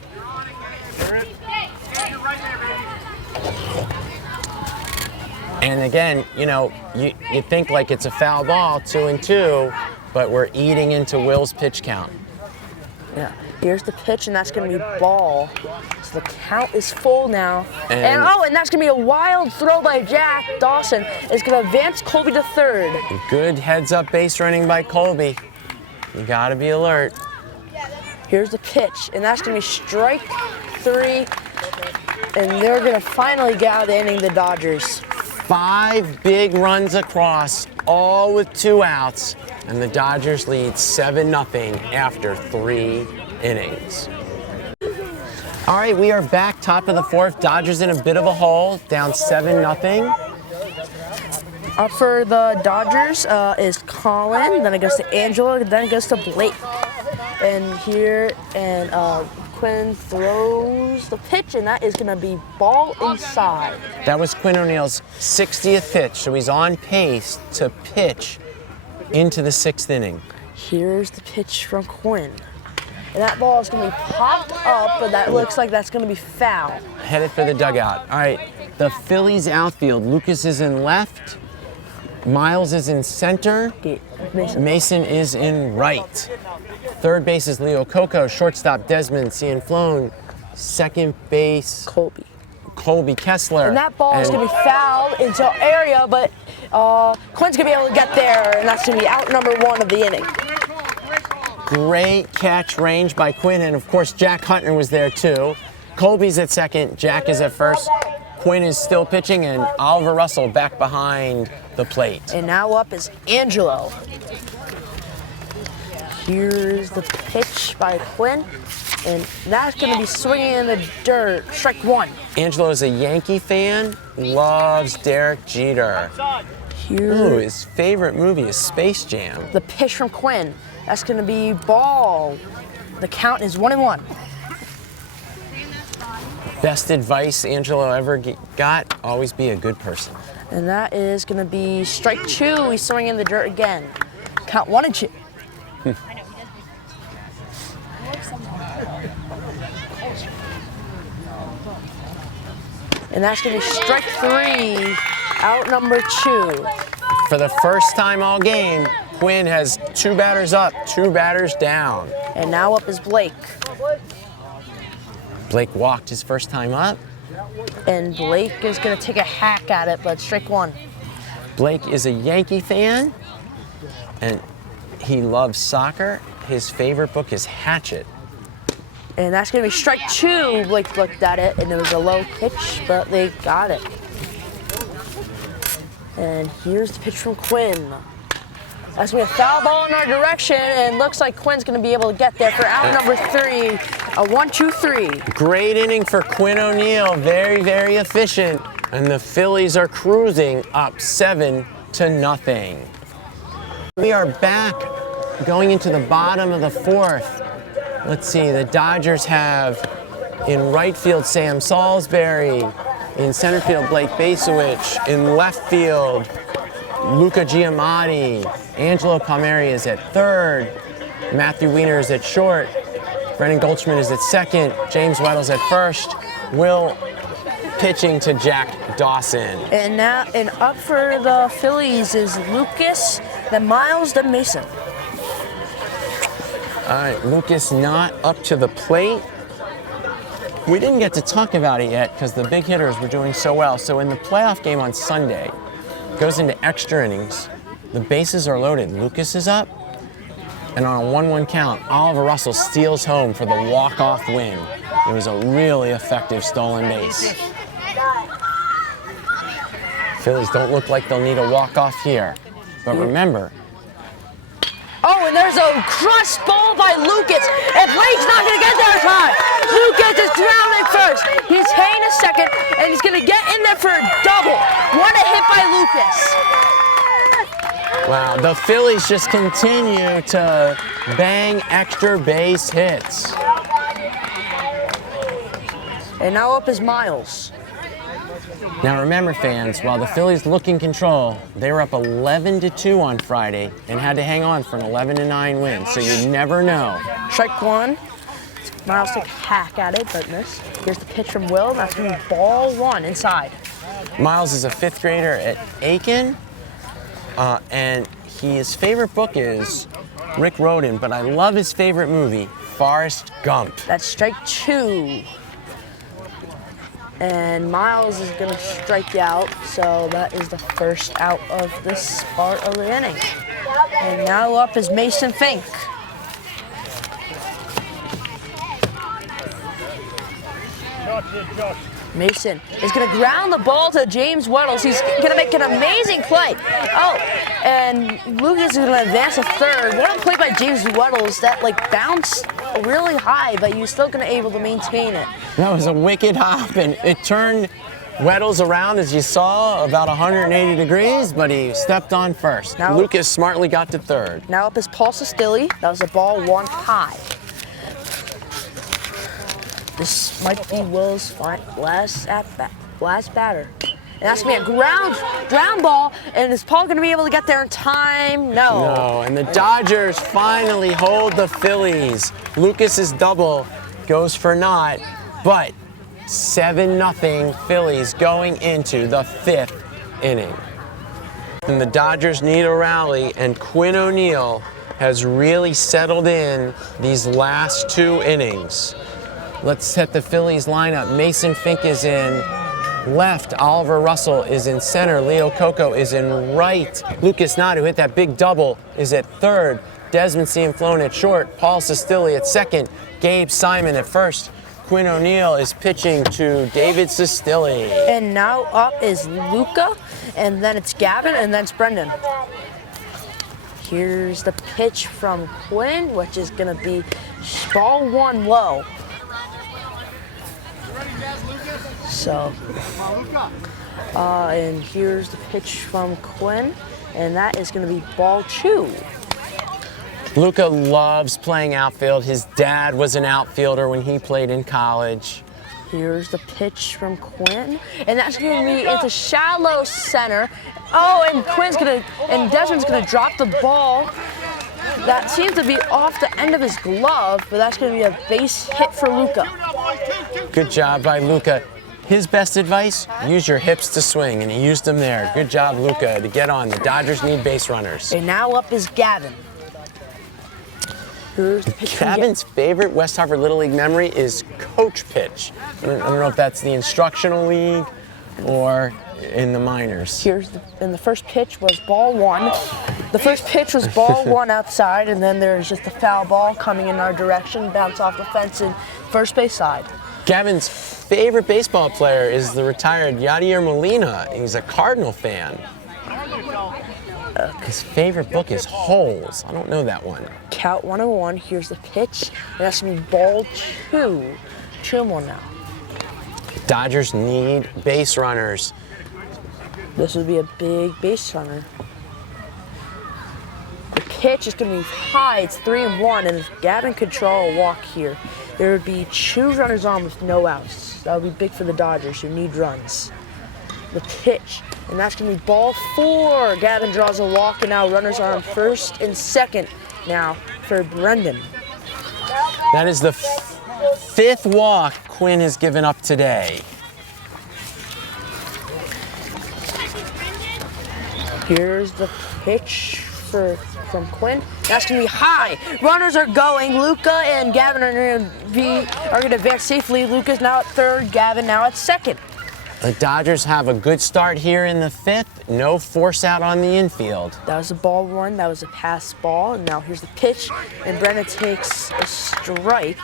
And again, you know, you think like it's a foul ball, 2-2, but we're eating into Will's pitch count. Yeah. Here's the pitch, and that's going to be ball. So the count is full now. And that's going to be a wild throw by Jack Dawson. It's going to advance Colby to third. Good heads-up base running by Colby. You got to be alert. Here's the pitch, and that's going to be strike 3. And they're going to finally get out of the inning, the Dodgers. 5 big runs across, all with 2 outs. And the Dodgers lead 7-0 after 3 innings. All right, we are back, top of the 4th. Dodgers in a bit of a hole, down 7-0. Up for the Dodgers is Colin, then it goes to Angela, then it goes to Blake. And Quinn throws the pitch, and that is going to be ball inside. That was Quinn O'Neill's 60th pitch, so he's on pace to pitch into the 6th inning. Here's the pitch from Quinn. And that ball is going to be popped up, but that looks like that's going to be foul. Headed for the dugout. All right, the Phillies outfield. Lucas is in left. Miles is in center. Mason is in right. Third base is Leo Coco. Shortstop Desmond Cianflone. Second base Colby Kessler. And that ball is going to be fouled into our area, but Quinn's going to be able to get there, and that's going to be out number 1 of the inning. Great catch range by Quinn, and of course Jack Huntner was there too. Colby's at second, Jack is at first. Quinn is still pitching, and Oliver Russell back behind the plate. And now up is Angelo. Here's the pitch by Quinn, and that's going to be swinging in the dirt. Strike 1. Angelo is a Yankee fan, loves Derek Jeter. Ooh, his favorite movie is Space Jam. The pitch from Quinn. That's going to be ball. The count is 1-1. Best advice Angelo ever got, always be a good person. And that is going to be strike 2. He's swinging in the dirt again. Count 1-2. And that's going to be strike 3, out number 2. For the first time all game, Quinn has 2 batters up, 2 batters down. And now up is Blake. Blake walked his first time up. And Blake is going to take a hack at it, but strike 1. Blake is a Yankee fan, and he loves soccer. His favorite book is Hatchet. And that's going to be strike 2. Blake looked at it, and it was a low pitch, but they got it. And here's the pitch from Quinn. That's going to be a foul ball in our direction, and looks like Quinn's going to be able to get there for out number 3, a 1-2-3. Great inning for Quinn O'Neill, very, very efficient, and the Phillies are cruising up 7-0. We are back going into the bottom of the 4th. Let's see, the Dodgers have in right field Sam Salisbury, in center field Blake Basowich, in left field Luca Giamatti, Angelo Palmieri is at third, Matthew Weiner is at short, Brennan Goldschmidt is at second, James Weddle's at first, Will pitching to Jack Dawson. And up for the Phillies is Lucas, then Miles, then Mason. All right, Lucas not up to the plate. We didn't get to talk about it yet because the big hitters were doing so well. So in the playoff game on Sunday, goes into extra innings. The bases are loaded. Lucas is up, and on a 1-1 count, Oliver Russell steals home for the walk-off win. It was a really effective stolen base. Phillies don't look like they'll need a walk-off here, but remember. Oh, and there's a crushed ball by Lucas, and Blake's not going to get there in time. Lucas is grounding first. He's hitting a second, and he's going to get in there for a double. What a hit by Lucas. Wow, the Phillies just continue to bang extra base hits. And now up is Miles. Now remember, fans, while the Phillies look in control, they were up 11-2 on Friday and had to hang on for an 11-9 win, so you never know. Strike one. Miles took a hack at it, but missed. Here's the pitch from Will, and that's going to be ball 1 inside. Miles is a 5th grader at Aiken, and his favorite book is Rick Rhoden, but I love his favorite movie, Forrest Gump. That's strike 2. And Miles is going to strike out, so that is the first out of this part of the inning. And now up is Mason Fink. Mason is going to ground the ball to James Weddles. He's going to make an amazing play. Oh, and Lucas is going to advance to third. What a play by James Weddles that bounced really high, but you're still going to be able to maintain it. That was a wicked hop, and it turned Weddles around, as you saw, about 180 degrees, but he stepped on first. Now, Lucas smartly got to third. Now up is Paul Sestilli. That was a ball 1 high. This might be Will's last batter. And that's going to be a ground ball, and is Paul going to be able to get there in time? No. No, and the Dodgers finally hold the Phillies. Lucas's double goes for naught, but 7-0 Phillies going into the 5th inning. And the Dodgers need a rally, and Quinn O'Neill has really settled in these last 2 innings. Let's set the Phillies lineup. Mason Fink is in left. Oliver Russell is in center. Leo Coco is in right. Lucas Nott, who hit that big double, is at third. Desmond Cianflone at short. Paul Sestilli at second. Gabe Simon at first. Quinn O'Neill is pitching to David Sestilli. And now up is Luca, and then it's Gavin, and then it's Brendan. Here's the pitch from Quinn, which is going to be ball 1 low. So, and here's the pitch from Quinn, and that is going to be ball 2. Luca loves playing outfield. His dad was an outfielder when he played in college. Here's the pitch from Quinn, and that's going to be into shallow center. Oh, and Desmond's going to drop the ball. That seems to be off the end of his glove, but that's going to be a base hit for Luca. Good job by Luca. His best advice, use your hips to swing, and he used them there. Good job, Luca, to get on. The Dodgers need base runners. And now up is Gavin. Gavin's favorite West Hartford Little League memory is coach pitch. I don't know if that's the instructional league or in the minors. And the first pitch was ball 1. The first pitch was ball 1 outside, and then there's just a foul ball coming in our direction, bounce off the fence in first base side. Gavin's favorite baseball player is the retired Yadier Molina. He's a Cardinal fan. His favorite book is Holes. I don't know that one. Count 101. Here's the pitch. And that's going to be ball 2. 2-1 now. Dodgers need base runners. This would be a big base runner. The pitch is going to be high. It's 3-1, and if Gavin could draw a walk here, there would be 2 runners on with no outs. That would be big for the Dodgers, who need runs. The pitch, and that's going to be ball 4. Gavin draws a walk, and now runners are on first and second now for Brendan. That is the 5th walk Quinn has given up today. Here's the pitch from Quinn. That's going to be high. Runners are going. Luca and Gavin are going to advance safely. Luca's now at third. Gavin now at second. The Dodgers have a good start here in the 5th. No force out on the infield. That was a ball 1. That was a pass ball. And now here's the pitch. And Brendan takes a strike.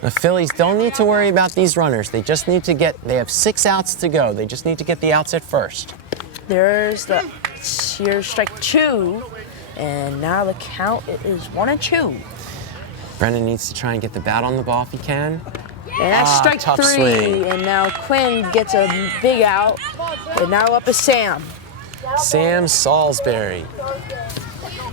The Phillies don't need to worry about these runners. They just need to they have 6 outs to go. They just need to get the outs at first. Here's strike 2. And now the count is 1-2. Brendan needs to try and get the bat on the ball if he can. And that's strike tough 3. swing. And now Quinn gets a big out. And now up is Sam. Sam Salisbury.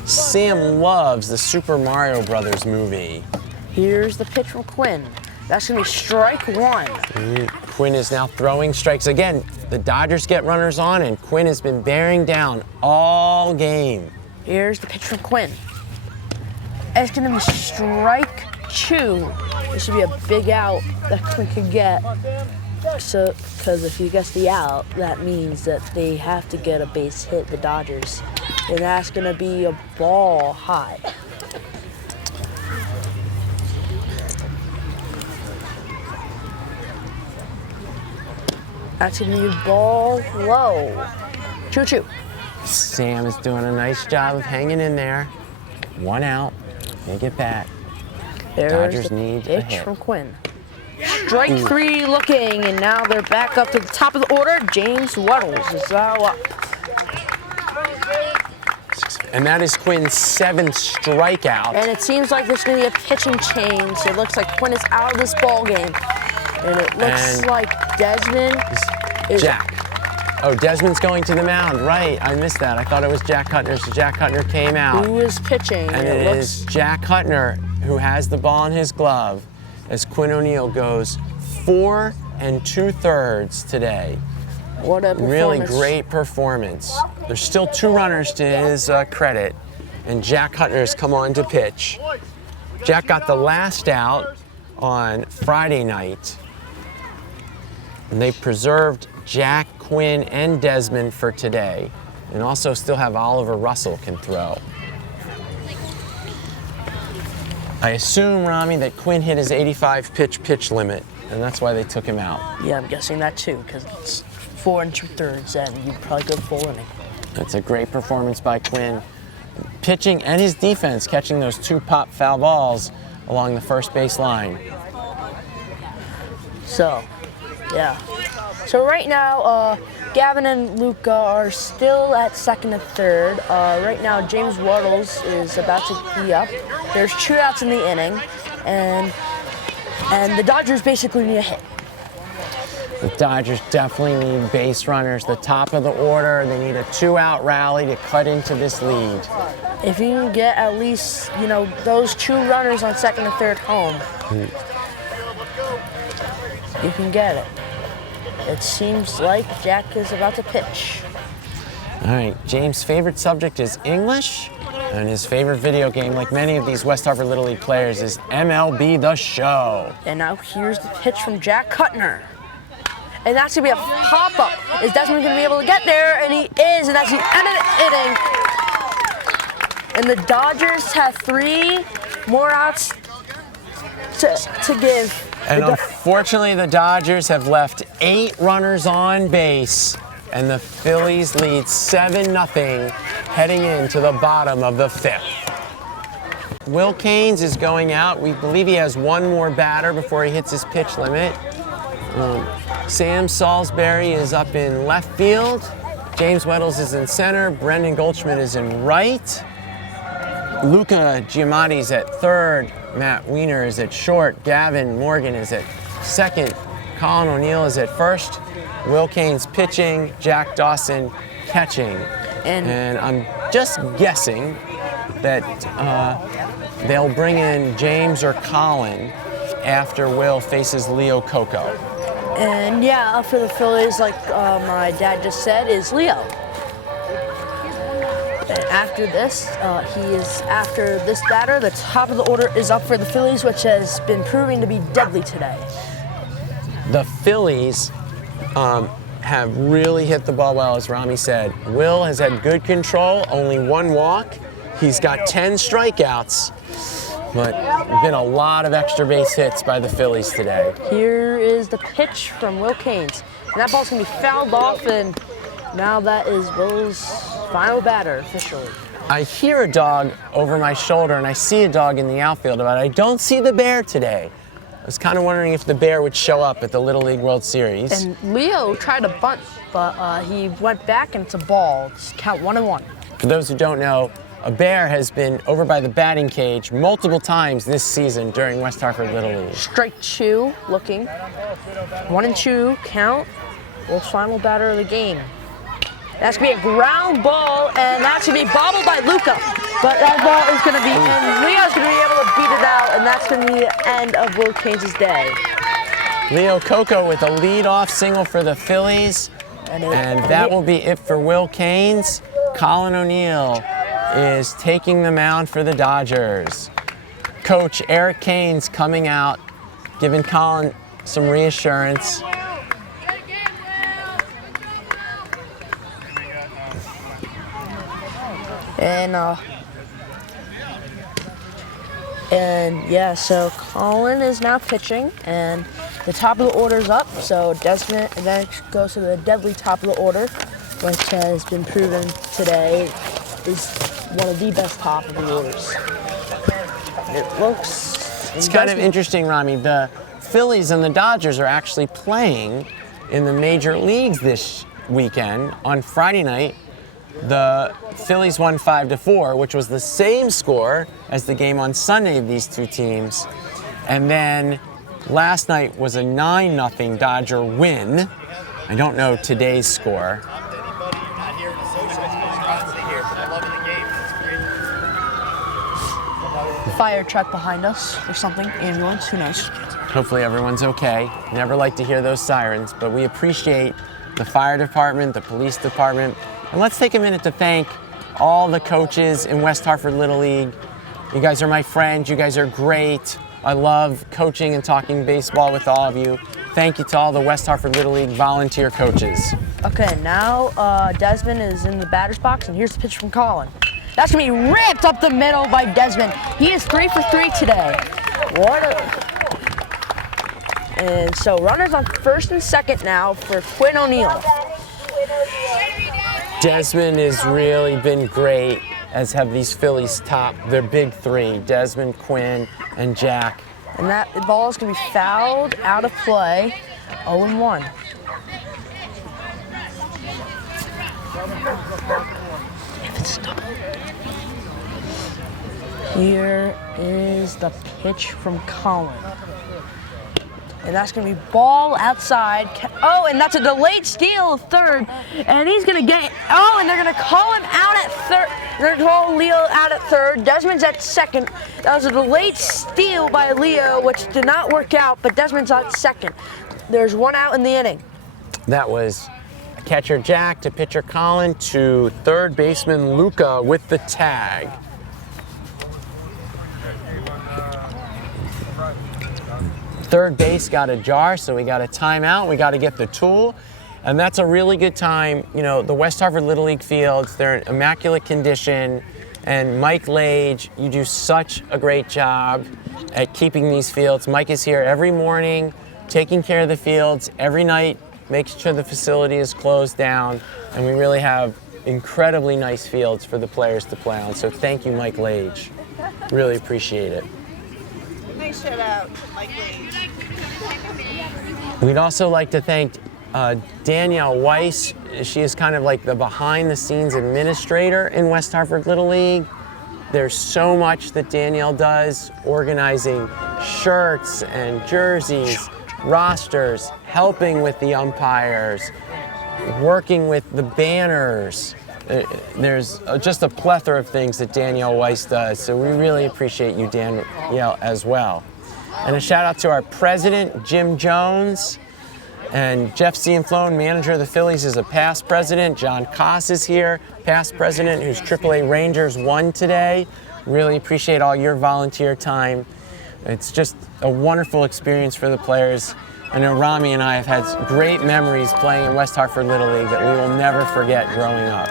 Sam loves the Super Mario Brothers movie. Here's the pitch from Quinn. That's going to be strike 1. Quinn is now throwing strikes. Again, the Dodgers get runners on, and Quinn has been bearing down all game. Here's the pitch from Quinn. It's going to be strike 2. This would be a big out that Quinn could get. So, because if he gets the out, that means that they have to get a base hit, the Dodgers. And that's going to be a ball high. That's going to be ball low. 2-2. Sam is doing a nice job of hanging in there. 1 out. They get back. There's Dodgers the need a pitch hit. from Quinn. Strike 3 looking, and now they're back up to the top of the order. James Waddles is now up. And that is Quinn's 7th strikeout. And it seems like there's going to be a pitching change. It looks like Quinn is out of this ball game. And it looks like Desmond is Jack. Oh, Desmond's going to the mound. Right, I missed that. I thought it was Jack Hutner, so Jack Hutner came out. Who is pitching? And it is Jack Hutner who has the ball in his glove as Quinn O'Neill goes 4 2/3 today. What a performance. Really great performance. There's still 2 runners to his credit, and Jack Hutner's come on to pitch. Jack got the last out on Friday night, and they preserved Jack, Quinn, and Desmond for today, and also still have Oliver Russell can throw. I assume, Rami, that Quinn hit his 85 pitch limit, and that's why they took him out. Yeah, I'm guessing that too, because it's 4 2/3, and you'd probably go full inning. That's a great performance by Quinn. Pitching and his defense catching those 2 pop foul balls along the first base line. So, yeah. So right now, Gavin and Luca are still at second and third. Right now, James Waddles is about to be up. There's 2 outs in the inning, and the Dodgers basically need a hit. The Dodgers definitely need base runners. The top of the order, they need a 2-out rally to cut into this lead. If you can get at least, those 2 runners on second and third home, you can get it. It seems like Jack is about to pitch. All right, James' favorite subject is English, and his favorite video game, like many of these West Hartford Little League players, is MLB The Show. And now here's the pitch from Jack Hutner. And that's going to be a pop-up. Is Desmond going to be able to get there? And he is, and that's the end of the inning. And the Dodgers have 3 more outs to give. And unfortunately, the Dodgers have left 8 runners on base, and the Phillies lead 7-0 heading into the bottom of the 5th. Will Caines is going out. We believe he has 1 more batter before he hits his pitch limit. Sam Salisbury is up in left field. James Weddles is in center. Brendan Goldschmidt is in right. Luca Giamatti's at third. Matt Weiner is at short. Gavin Morgan is at second. Colin O'Neill is at first. Will Kane's pitching. Jack Dawson catching. And I'm just guessing that they'll bring in James or Colin after Will faces Leo Coco. And yeah, for the Phillies, like my dad just said, is Leo. And after this, after this batter, the top of the order is up for the Phillies, which has been proving to be deadly today. The Phillies have really hit the ball well, as Rami said. Will has had good control, only one walk. He's got 10 strikeouts, but been a lot of extra base hits by the Phillies today. Here is the pitch from Will Kanes. And that ball's gonna be fouled off, and now that is Will's final batter officially. I hear a dog over my shoulder, and I see a dog in the outfield, but I don't see the bear today. I was kind of wondering if the bear would show up at the Little League World Series. And Leo tried to bunt, but he went back and it's a ball. It's count 1-1. For those who don't know, a bear has been over by the batting cage multiple times this season during West Hartford Little League. Strike 2 looking. 1-2 count. Will's final batter of the game. That's gonna be a ground ball, and that's gonna be bobbled by Luca. But that ball is gonna be, and Leo's gonna be able to beat it out, and that's gonna be the end of Will Kanes' day. Leo Coco with a lead-off single for the Phillies, and that will be it for Will Kanes. Colin O'Neill is taking the mound for the Dodgers. Coach Eric Kanes coming out, giving Colin some reassurance. And yeah, so Colin is now pitching, and the top of the order is up. So Desmond then goes to the deadly top of the order, which has been proven today is one of the best top of the orders. It looks. It's kind of interesting, Rami. The Phillies and the Dodgers are actually playing in the major leagues this weekend. On Friday night, the Phillies won 5-4, which was the same score as the game on Sunday of these two teams. And then last night was a 9-0 Dodger win. I don't know today's score. Fire truck behind us or something, ambulance, who knows. Hopefully everyone's okay. Never like to hear those sirens, but we appreciate the fire department, the police department. And let's take a minute to thank all the coaches in West Hartford Little League. You guys are my friends. You guys are great. I love coaching and talking baseball with all of you. Thank you to all the West Hartford Little League volunteer coaches. Okay, now Desmond is in the batter's box, and here's the pitch from Colin. That's gonna be ripped up the middle by Desmond. He is 3 for 3 today. And so runners on first and second now for Quinn O'Neill. Desmond has really been great, as have these Phillies top their big three, Desmond, Quinn, and Jack. And that ball is going to be fouled out of play, 0-1. If it's double. Here is the pitch from Colin. And that's going to be ball outside. Oh, and that's a delayed steal of third. And he's going to get it. Oh, and they're going to call him out at third. They're going to call Leo out at third. Desmond's at second. That was a delayed steal by Leo, which did not work out, but Desmond's at second. There's one out in the inning. That was catcher Jack to pitcher Colin to third baseman Luca with the tag. Third base got ajar, so we got a timeout. We got to get the tool, and that's a really good time. You know, the West Hartford Little League fields, they're in immaculate condition, and Mike Lage, you do such a great job at keeping these fields. Mike is here every morning, taking care of the fields, every night, making sure the facility is closed down, and we really have incredibly nice fields for the players to play on. So thank you, Mike Lage. Really appreciate it. Nice shout out, Mike Lee. We'd also like to thank Danielle Weiss. She is kind of like the behind-the-scenes administrator in West Hartford Little League. There's so much that Danielle does, organizing shirts and jerseys, rosters, helping with the umpires, working with the banners. There's just a plethora of things that Danielle Weiss does, so we really appreciate you, Danielle, as well. And a shout out to our president, Jim Jones, and Jeff Cianflone, manager of the Phillies, is a past president. John Koss is here, past president, whose AAA Rangers won today. Really appreciate all your volunteer time. It's just a wonderful experience for the players. I know Rami and I have had great memories playing in West Hartford Little League that we will never forget growing up.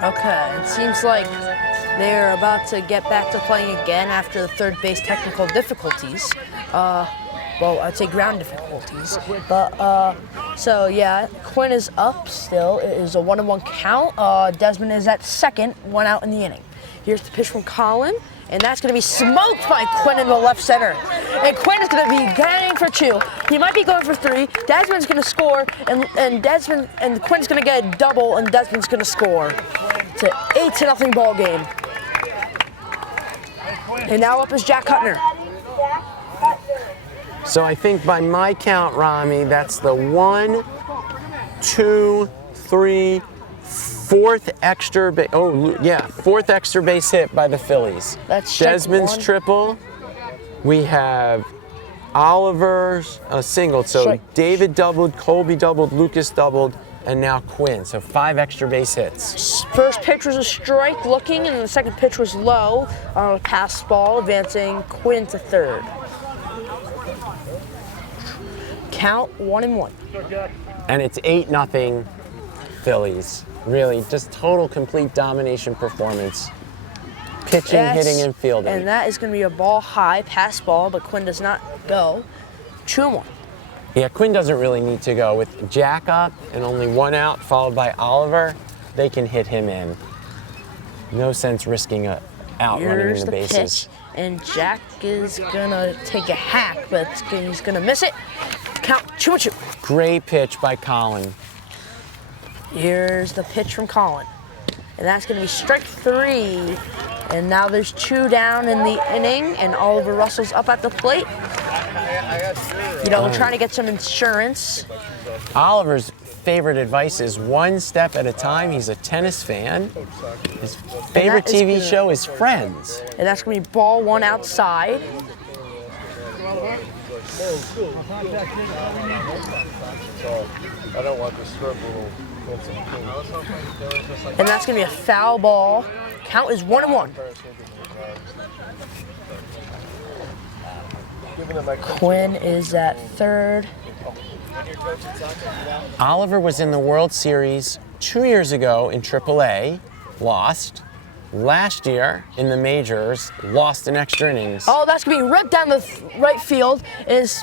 Okay, it seems like they're about to get back to playing again after the third base technical difficulties. Well, I'd say ground difficulties. But, so yeah, Quinn is up still. It is a 1-1 count. Desmond is at second, 1 out in the inning. Here's the pitch from Colin, and that's going to be smoked by Quinn in the left center. And Quinn is going to be going for 2. He might be going for 3. Desmond's going to score, and Quinn's going to get a double, and Desmond's going to score. It's an 8-0 ball game. And now up is Jack Kuttner. So I think by my count, Rami, that's the 1, 2, 3, fourth extra base. Oh, yeah, fourth extra base hit by the Phillies. That's Desmond's triple. We have Oliver's single. So Strike. David doubled, Colby doubled, Lucas doubled, and now Quinn. So 5 extra base hits. First pitch was a strike looking, and the second pitch was low on a pass ball, advancing Quinn to third. Count 1-1. And it's 8-0 Phillies. Really, just total, complete domination performance. Pitching, hitting, and fielding. And that is going to be a ball high, pass ball, but Quinn does not go. 2-1. Yeah, Quinn doesn't really need to go. With Jack up and only 1 out, followed by Oliver, they can hit him in. No sense risking a out running in the bases. Pitch, and Jack is going to take a hack, but he's going to miss it. Count 2-2. Great pitch by Colin. Here's the pitch from Colin. And that's going to be strike 3. And now there's 2 down in the inning, and Oliver Russell's up at the plate. You know, we're trying to get some insurance. Oliver's favorite advice is 1 step at a time. He's a tennis fan. His favorite TV show is Friends. And that's going to be ball 1 outside. I don't want this scribble. And that's going to be a foul ball. Count is 1-1. Quinn is at third. Oliver was in the World Series 2 years ago in AAA, lost. Last year in the majors, lost in extra innings. Oh, that's going to be ripped down the right field.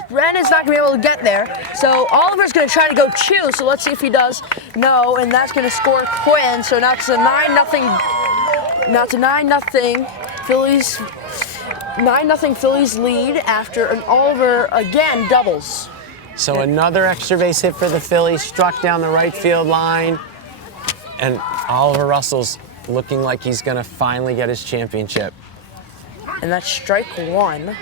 Brandon's not going to be able to get there. So Oliver's going to try to go 2. So let's see if he does. No, and that's going to score Quinn. So now it's a 9-0. Now it's a 9-0 Phillies. 9-0 Phillies lead after an Oliver again doubles. So another extra base hit for the Phillies, struck down the right field line, and Oliver Russell's looking like he's going to finally get his championship. And that's strike 1.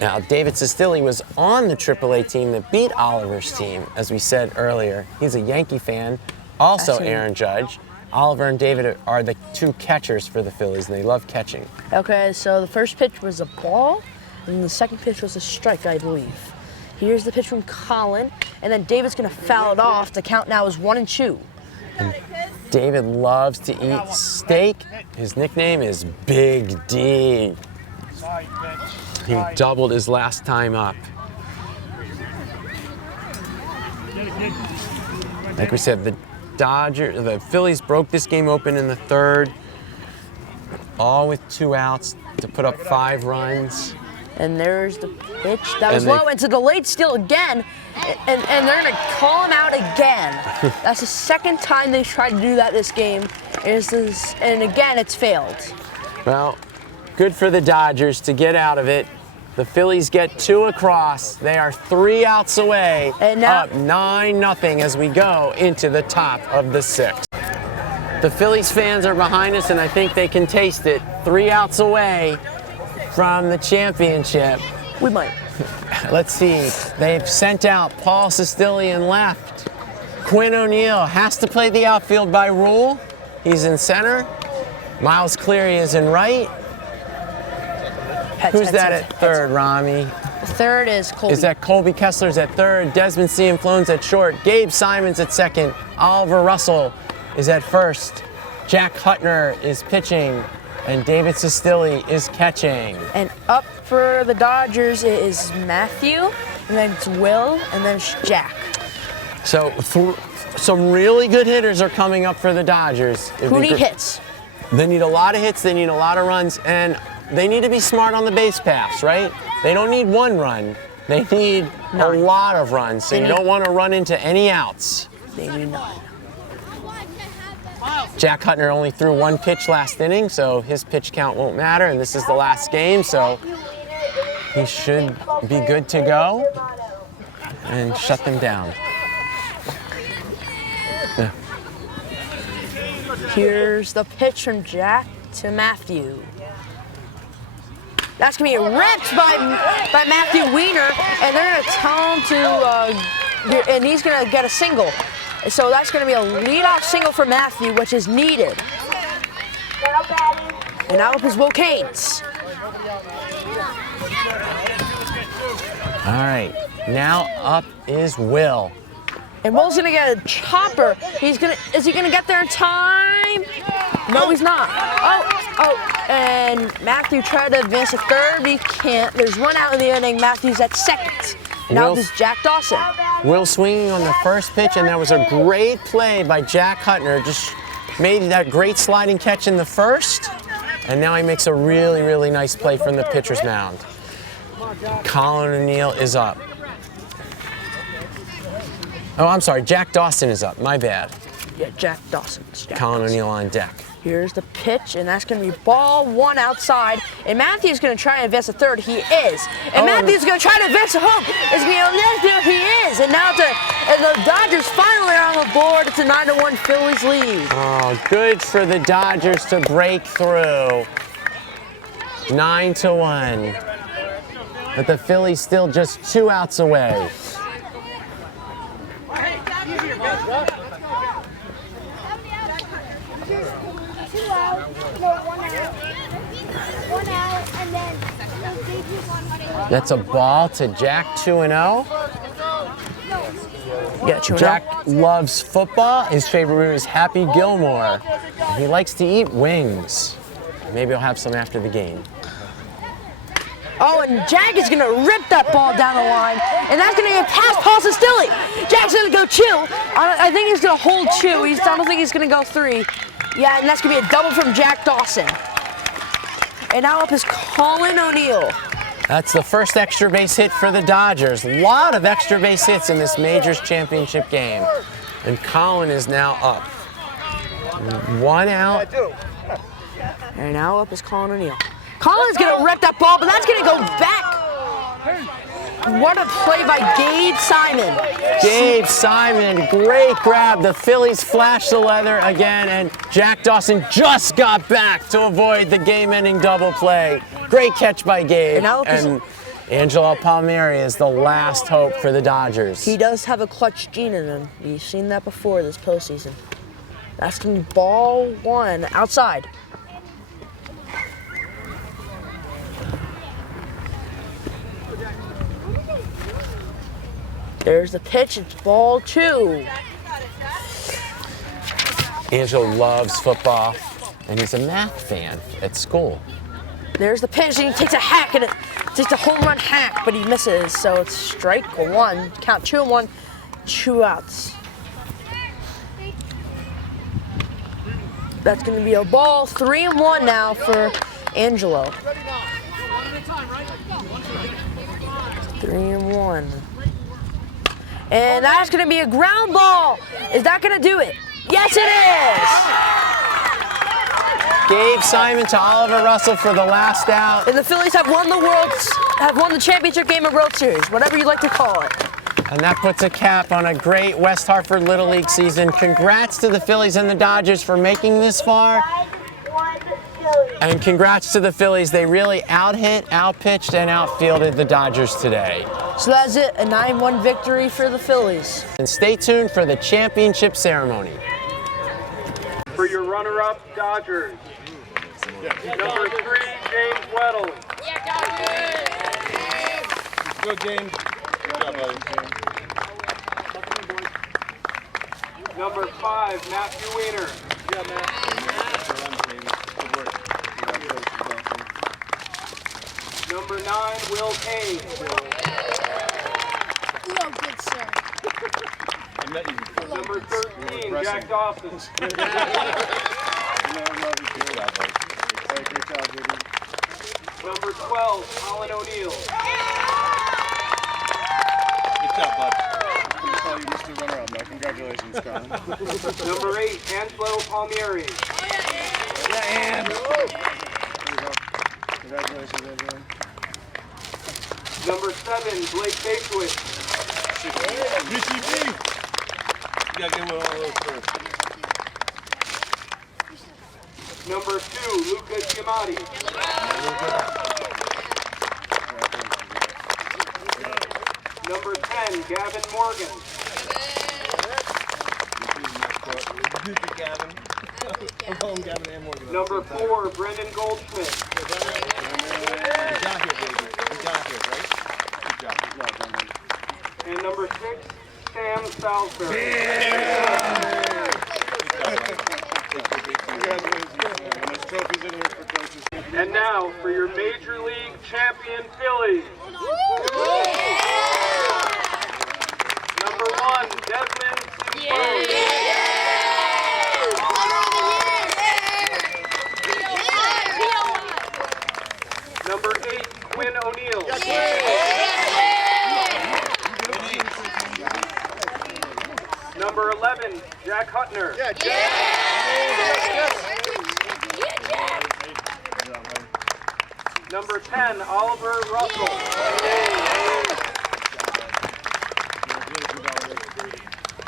Now, David Sestilli was on the AAA team that beat Oliver's team, as we said earlier. He's a Yankee fan, also Aaron Judge. Oliver and David are the 2 catchers for the Phillies, and they love catching. Okay, so the first pitch was a ball, and the second pitch was a strike, I believe. Here's the pitch from Colin, and then David's going to foul it off. The count now is 1-2. David loves to eat steak. His nickname is Big D. He doubled his last time up. Like we said, the Phillies broke this game open in the third, all with 2 outs to put up 5 runs. And there's the pitch. That was low. It's a delayed steal again. And they're going to call him out again. That's the second time they've tried to do that this game. And again, it's failed. Well, good for the Dodgers to get out of it. The Phillies get 2 across. They are 3 outs away, And now, up 9-0 as we go into the top of the 6th. The Phillies fans are behind us, and I think they can taste it. 3 outs away from the championship. we might. Let's see. They've sent out Paul Sicilian left. Quinn O'Neill has to play the outfield by rule. He's in center. Miles Cleary is in right. Who's that at third, Rami? The third is Colby. Is that Colby Kessler's at third? Desmond Cianflone's at short. Gabe Simon's at second. Oliver Russell is at first. Jack Hutner is pitching. And David Sestili is catching. And up for the Dodgers is Matthew, and then it's Will, and then it's Jack. So some really good hitters are coming up for the Dodgers. Who need hits? They need a lot of hits, they need a lot of runs, and they need to be smart on the base paths, right? They don't need 1 run. They need a lot of runs, so you don't want to run into any outs. They need 9. Jack Hutner only threw 1 pitch last inning, so his pitch count won't matter, and this is the last game, so he should be good to go and shut them down. Yeah. Here's the pitch from Jack to Matthew. That's going to be ripped by Matthew Weiner, and they're going to tell him to, and he's going to get a single. So that's going to be a leadoff single for Matthew, which is needed. And now up is Will Canes. All right, now up is Will. And Will's going to get a chopper. Is he going to get there in time? No, he's not. And Matthew tried to advance to third, but he can't. There's 1 out in the inning. Matthew's at second. Now this is Jack Dawson. Will swinging on the first pitch, and that was a great play by Jack Hutner. Just made that great sliding catch in the first, and now he makes a really, really nice play from the pitcher's mound. Colin O'Neill is up. Oh, I'm sorry, Jack Dawson is up. My bad. Yeah, Jack Dawson. Colin O'Neill on deck. Here's the pitch, and that's going to be ball 1 outside. And Matthew's going to try and advance to third. He is. And Matthew's going to try to advance to home. It's going to be a he is. And now the Dodgers finally are on the board. It's a 9-1 Phillies lead. Oh, good for the Dodgers to break through. 9-1. But the Phillies still just 2 outs away. That's a ball to Jack, 2-0. Yeah, 2-0. Jack loves football. His favorite room is Happy Gilmore. He likes to eat wings. Maybe he'll have some after the game. Oh, and Jack is going to rip that ball down the line, and that's going to get past Paul Sestili. Jack's going to go 2. I think he's going to hold 2. I don't think he's going to go 3. Yeah, and that's going to be a double from Jack Dawson. And now up is Colin O'Neill. That's the first extra base hit for the Dodgers. A lot of extra base hits in this Majors championship game. And Colin is now up. 1 out. And now up is Colin O'Neill. Colin's going to rip that ball, but that's going to go back. What a play by Gabe Simon. Gabe Simon, great grab. The Phillies flashed the leather again, and Jack Dawson just got back to avoid the game-ending double play. Great catch by Gabe. And Angelo Palmieri is the last hope for the Dodgers. He does have a clutch gene in him. You've seen that before this postseason. That's going to be ball 1 outside. There's the pitch, it's ball 2. Angelo loves football, and he's a math fan at school. There's the pitch, and he takes a hack, and it's a home run hack, but he misses, so it's strike 1. Count 2-1, 2 outs. That's going to be a ball 3-1 now for Angelo. 3-1. And that's going to be a ground ball. Is that going to do it? Yes, it is. Gabe Simon to Oliver Russell for the last out. And the Phillies have won the World have won the championship game of World Series, whatever you like to call it. And that puts a cap on a great West Hartford Little League season. Congrats to the Phillies and the Dodgers for making this far. And congrats to the Phillies. They really out-hit, out-pitched, and outfielded the Dodgers today. So that's it, a 9-1 victory for the Phillies. And stay tuned for the championship ceremony. For your runner-up, Dodgers. Number 3, James Weddle. Go, James. Good job, buddy. Number 5, Matthew Weiner. Yeah, Matt. Good work. Number 9, Will Kane. No, good sir. I met you before. Number 13, Jack Dawson. Good job, buddy. Great job, baby. Number 12, Colin O'Neill. Good job, bud. I'm going to call you Mr. Runner-Up now. Congratulations, Colin. Number 8, Angelo Palmieri. Yeah, and. Congratulations, everyone. Number 7, Blake Bakewitz. Richie B. You got to get one of those first. Number 2, Luca Giamatti. Number 10, Gavin Morgan. Gavin. I'm calling Gavin and Morgan. Number 4, Brendan Goldschmidt. You got here, baby. You got here, right? Good job, Brendan. And number 6, Sam Salisbury. Congratulations, man. There's trophies in here for coaches. And now for your Major League champion Phillies. Number 1, Desmond Cipollone. Number 8, Quinn O'Neill. Number 11, Jack Hutner. Number 10, Oliver Russell.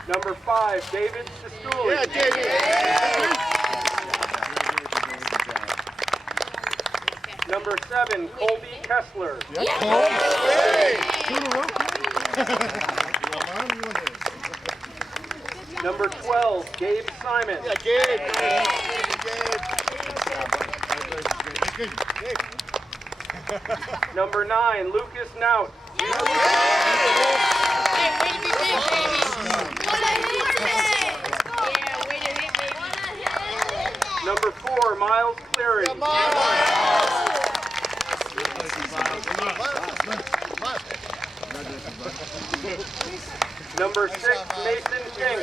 Number 5, David Sestouli. Number 7, Colby Kessler. Number 12, Gabe Simon. Number 9, Lucas Naut. Number 4, Miles Cleary. Number 6, Mason King.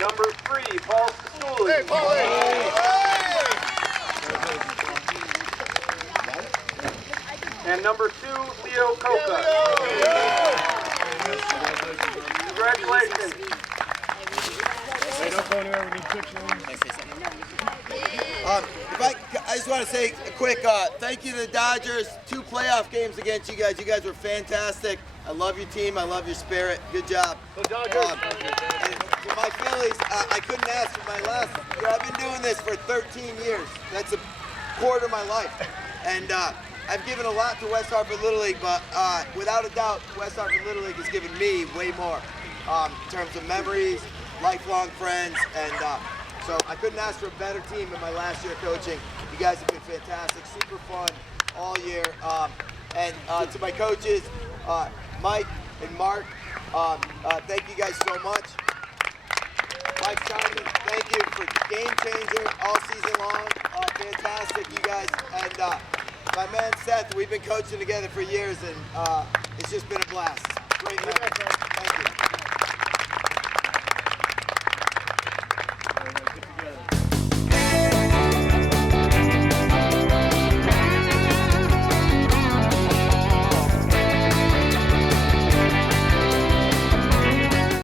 Number 3, Paul Sestouli. And number 2, Leo Coca. Congratulations. Hey, don't go anywhere. We need pictures. I just want to say a quick thank you to the Dodgers. 2 playoff games against you guys. You guys were fantastic. I love your team. I love your spirit. Good job. Go Dodgers. And for my Phillies, I couldn't ask for my last. I've been doing this for 13 years. That's a quarter of my life. And I've given a lot to West Hartford Little League, but without a doubt, West Hartford Little League has given me way more in terms of memories, lifelong friends, and so I couldn't ask for a better team in my last year coaching. You guys have been fantastic, super fun all year. And to my coaches, Mike and Mark, thank you guys so much. Mike Simon, thank you for game changer all season long. Fantastic, you guys. And my man Seth, we've been coaching together for years, and it's just been a blast. Great night.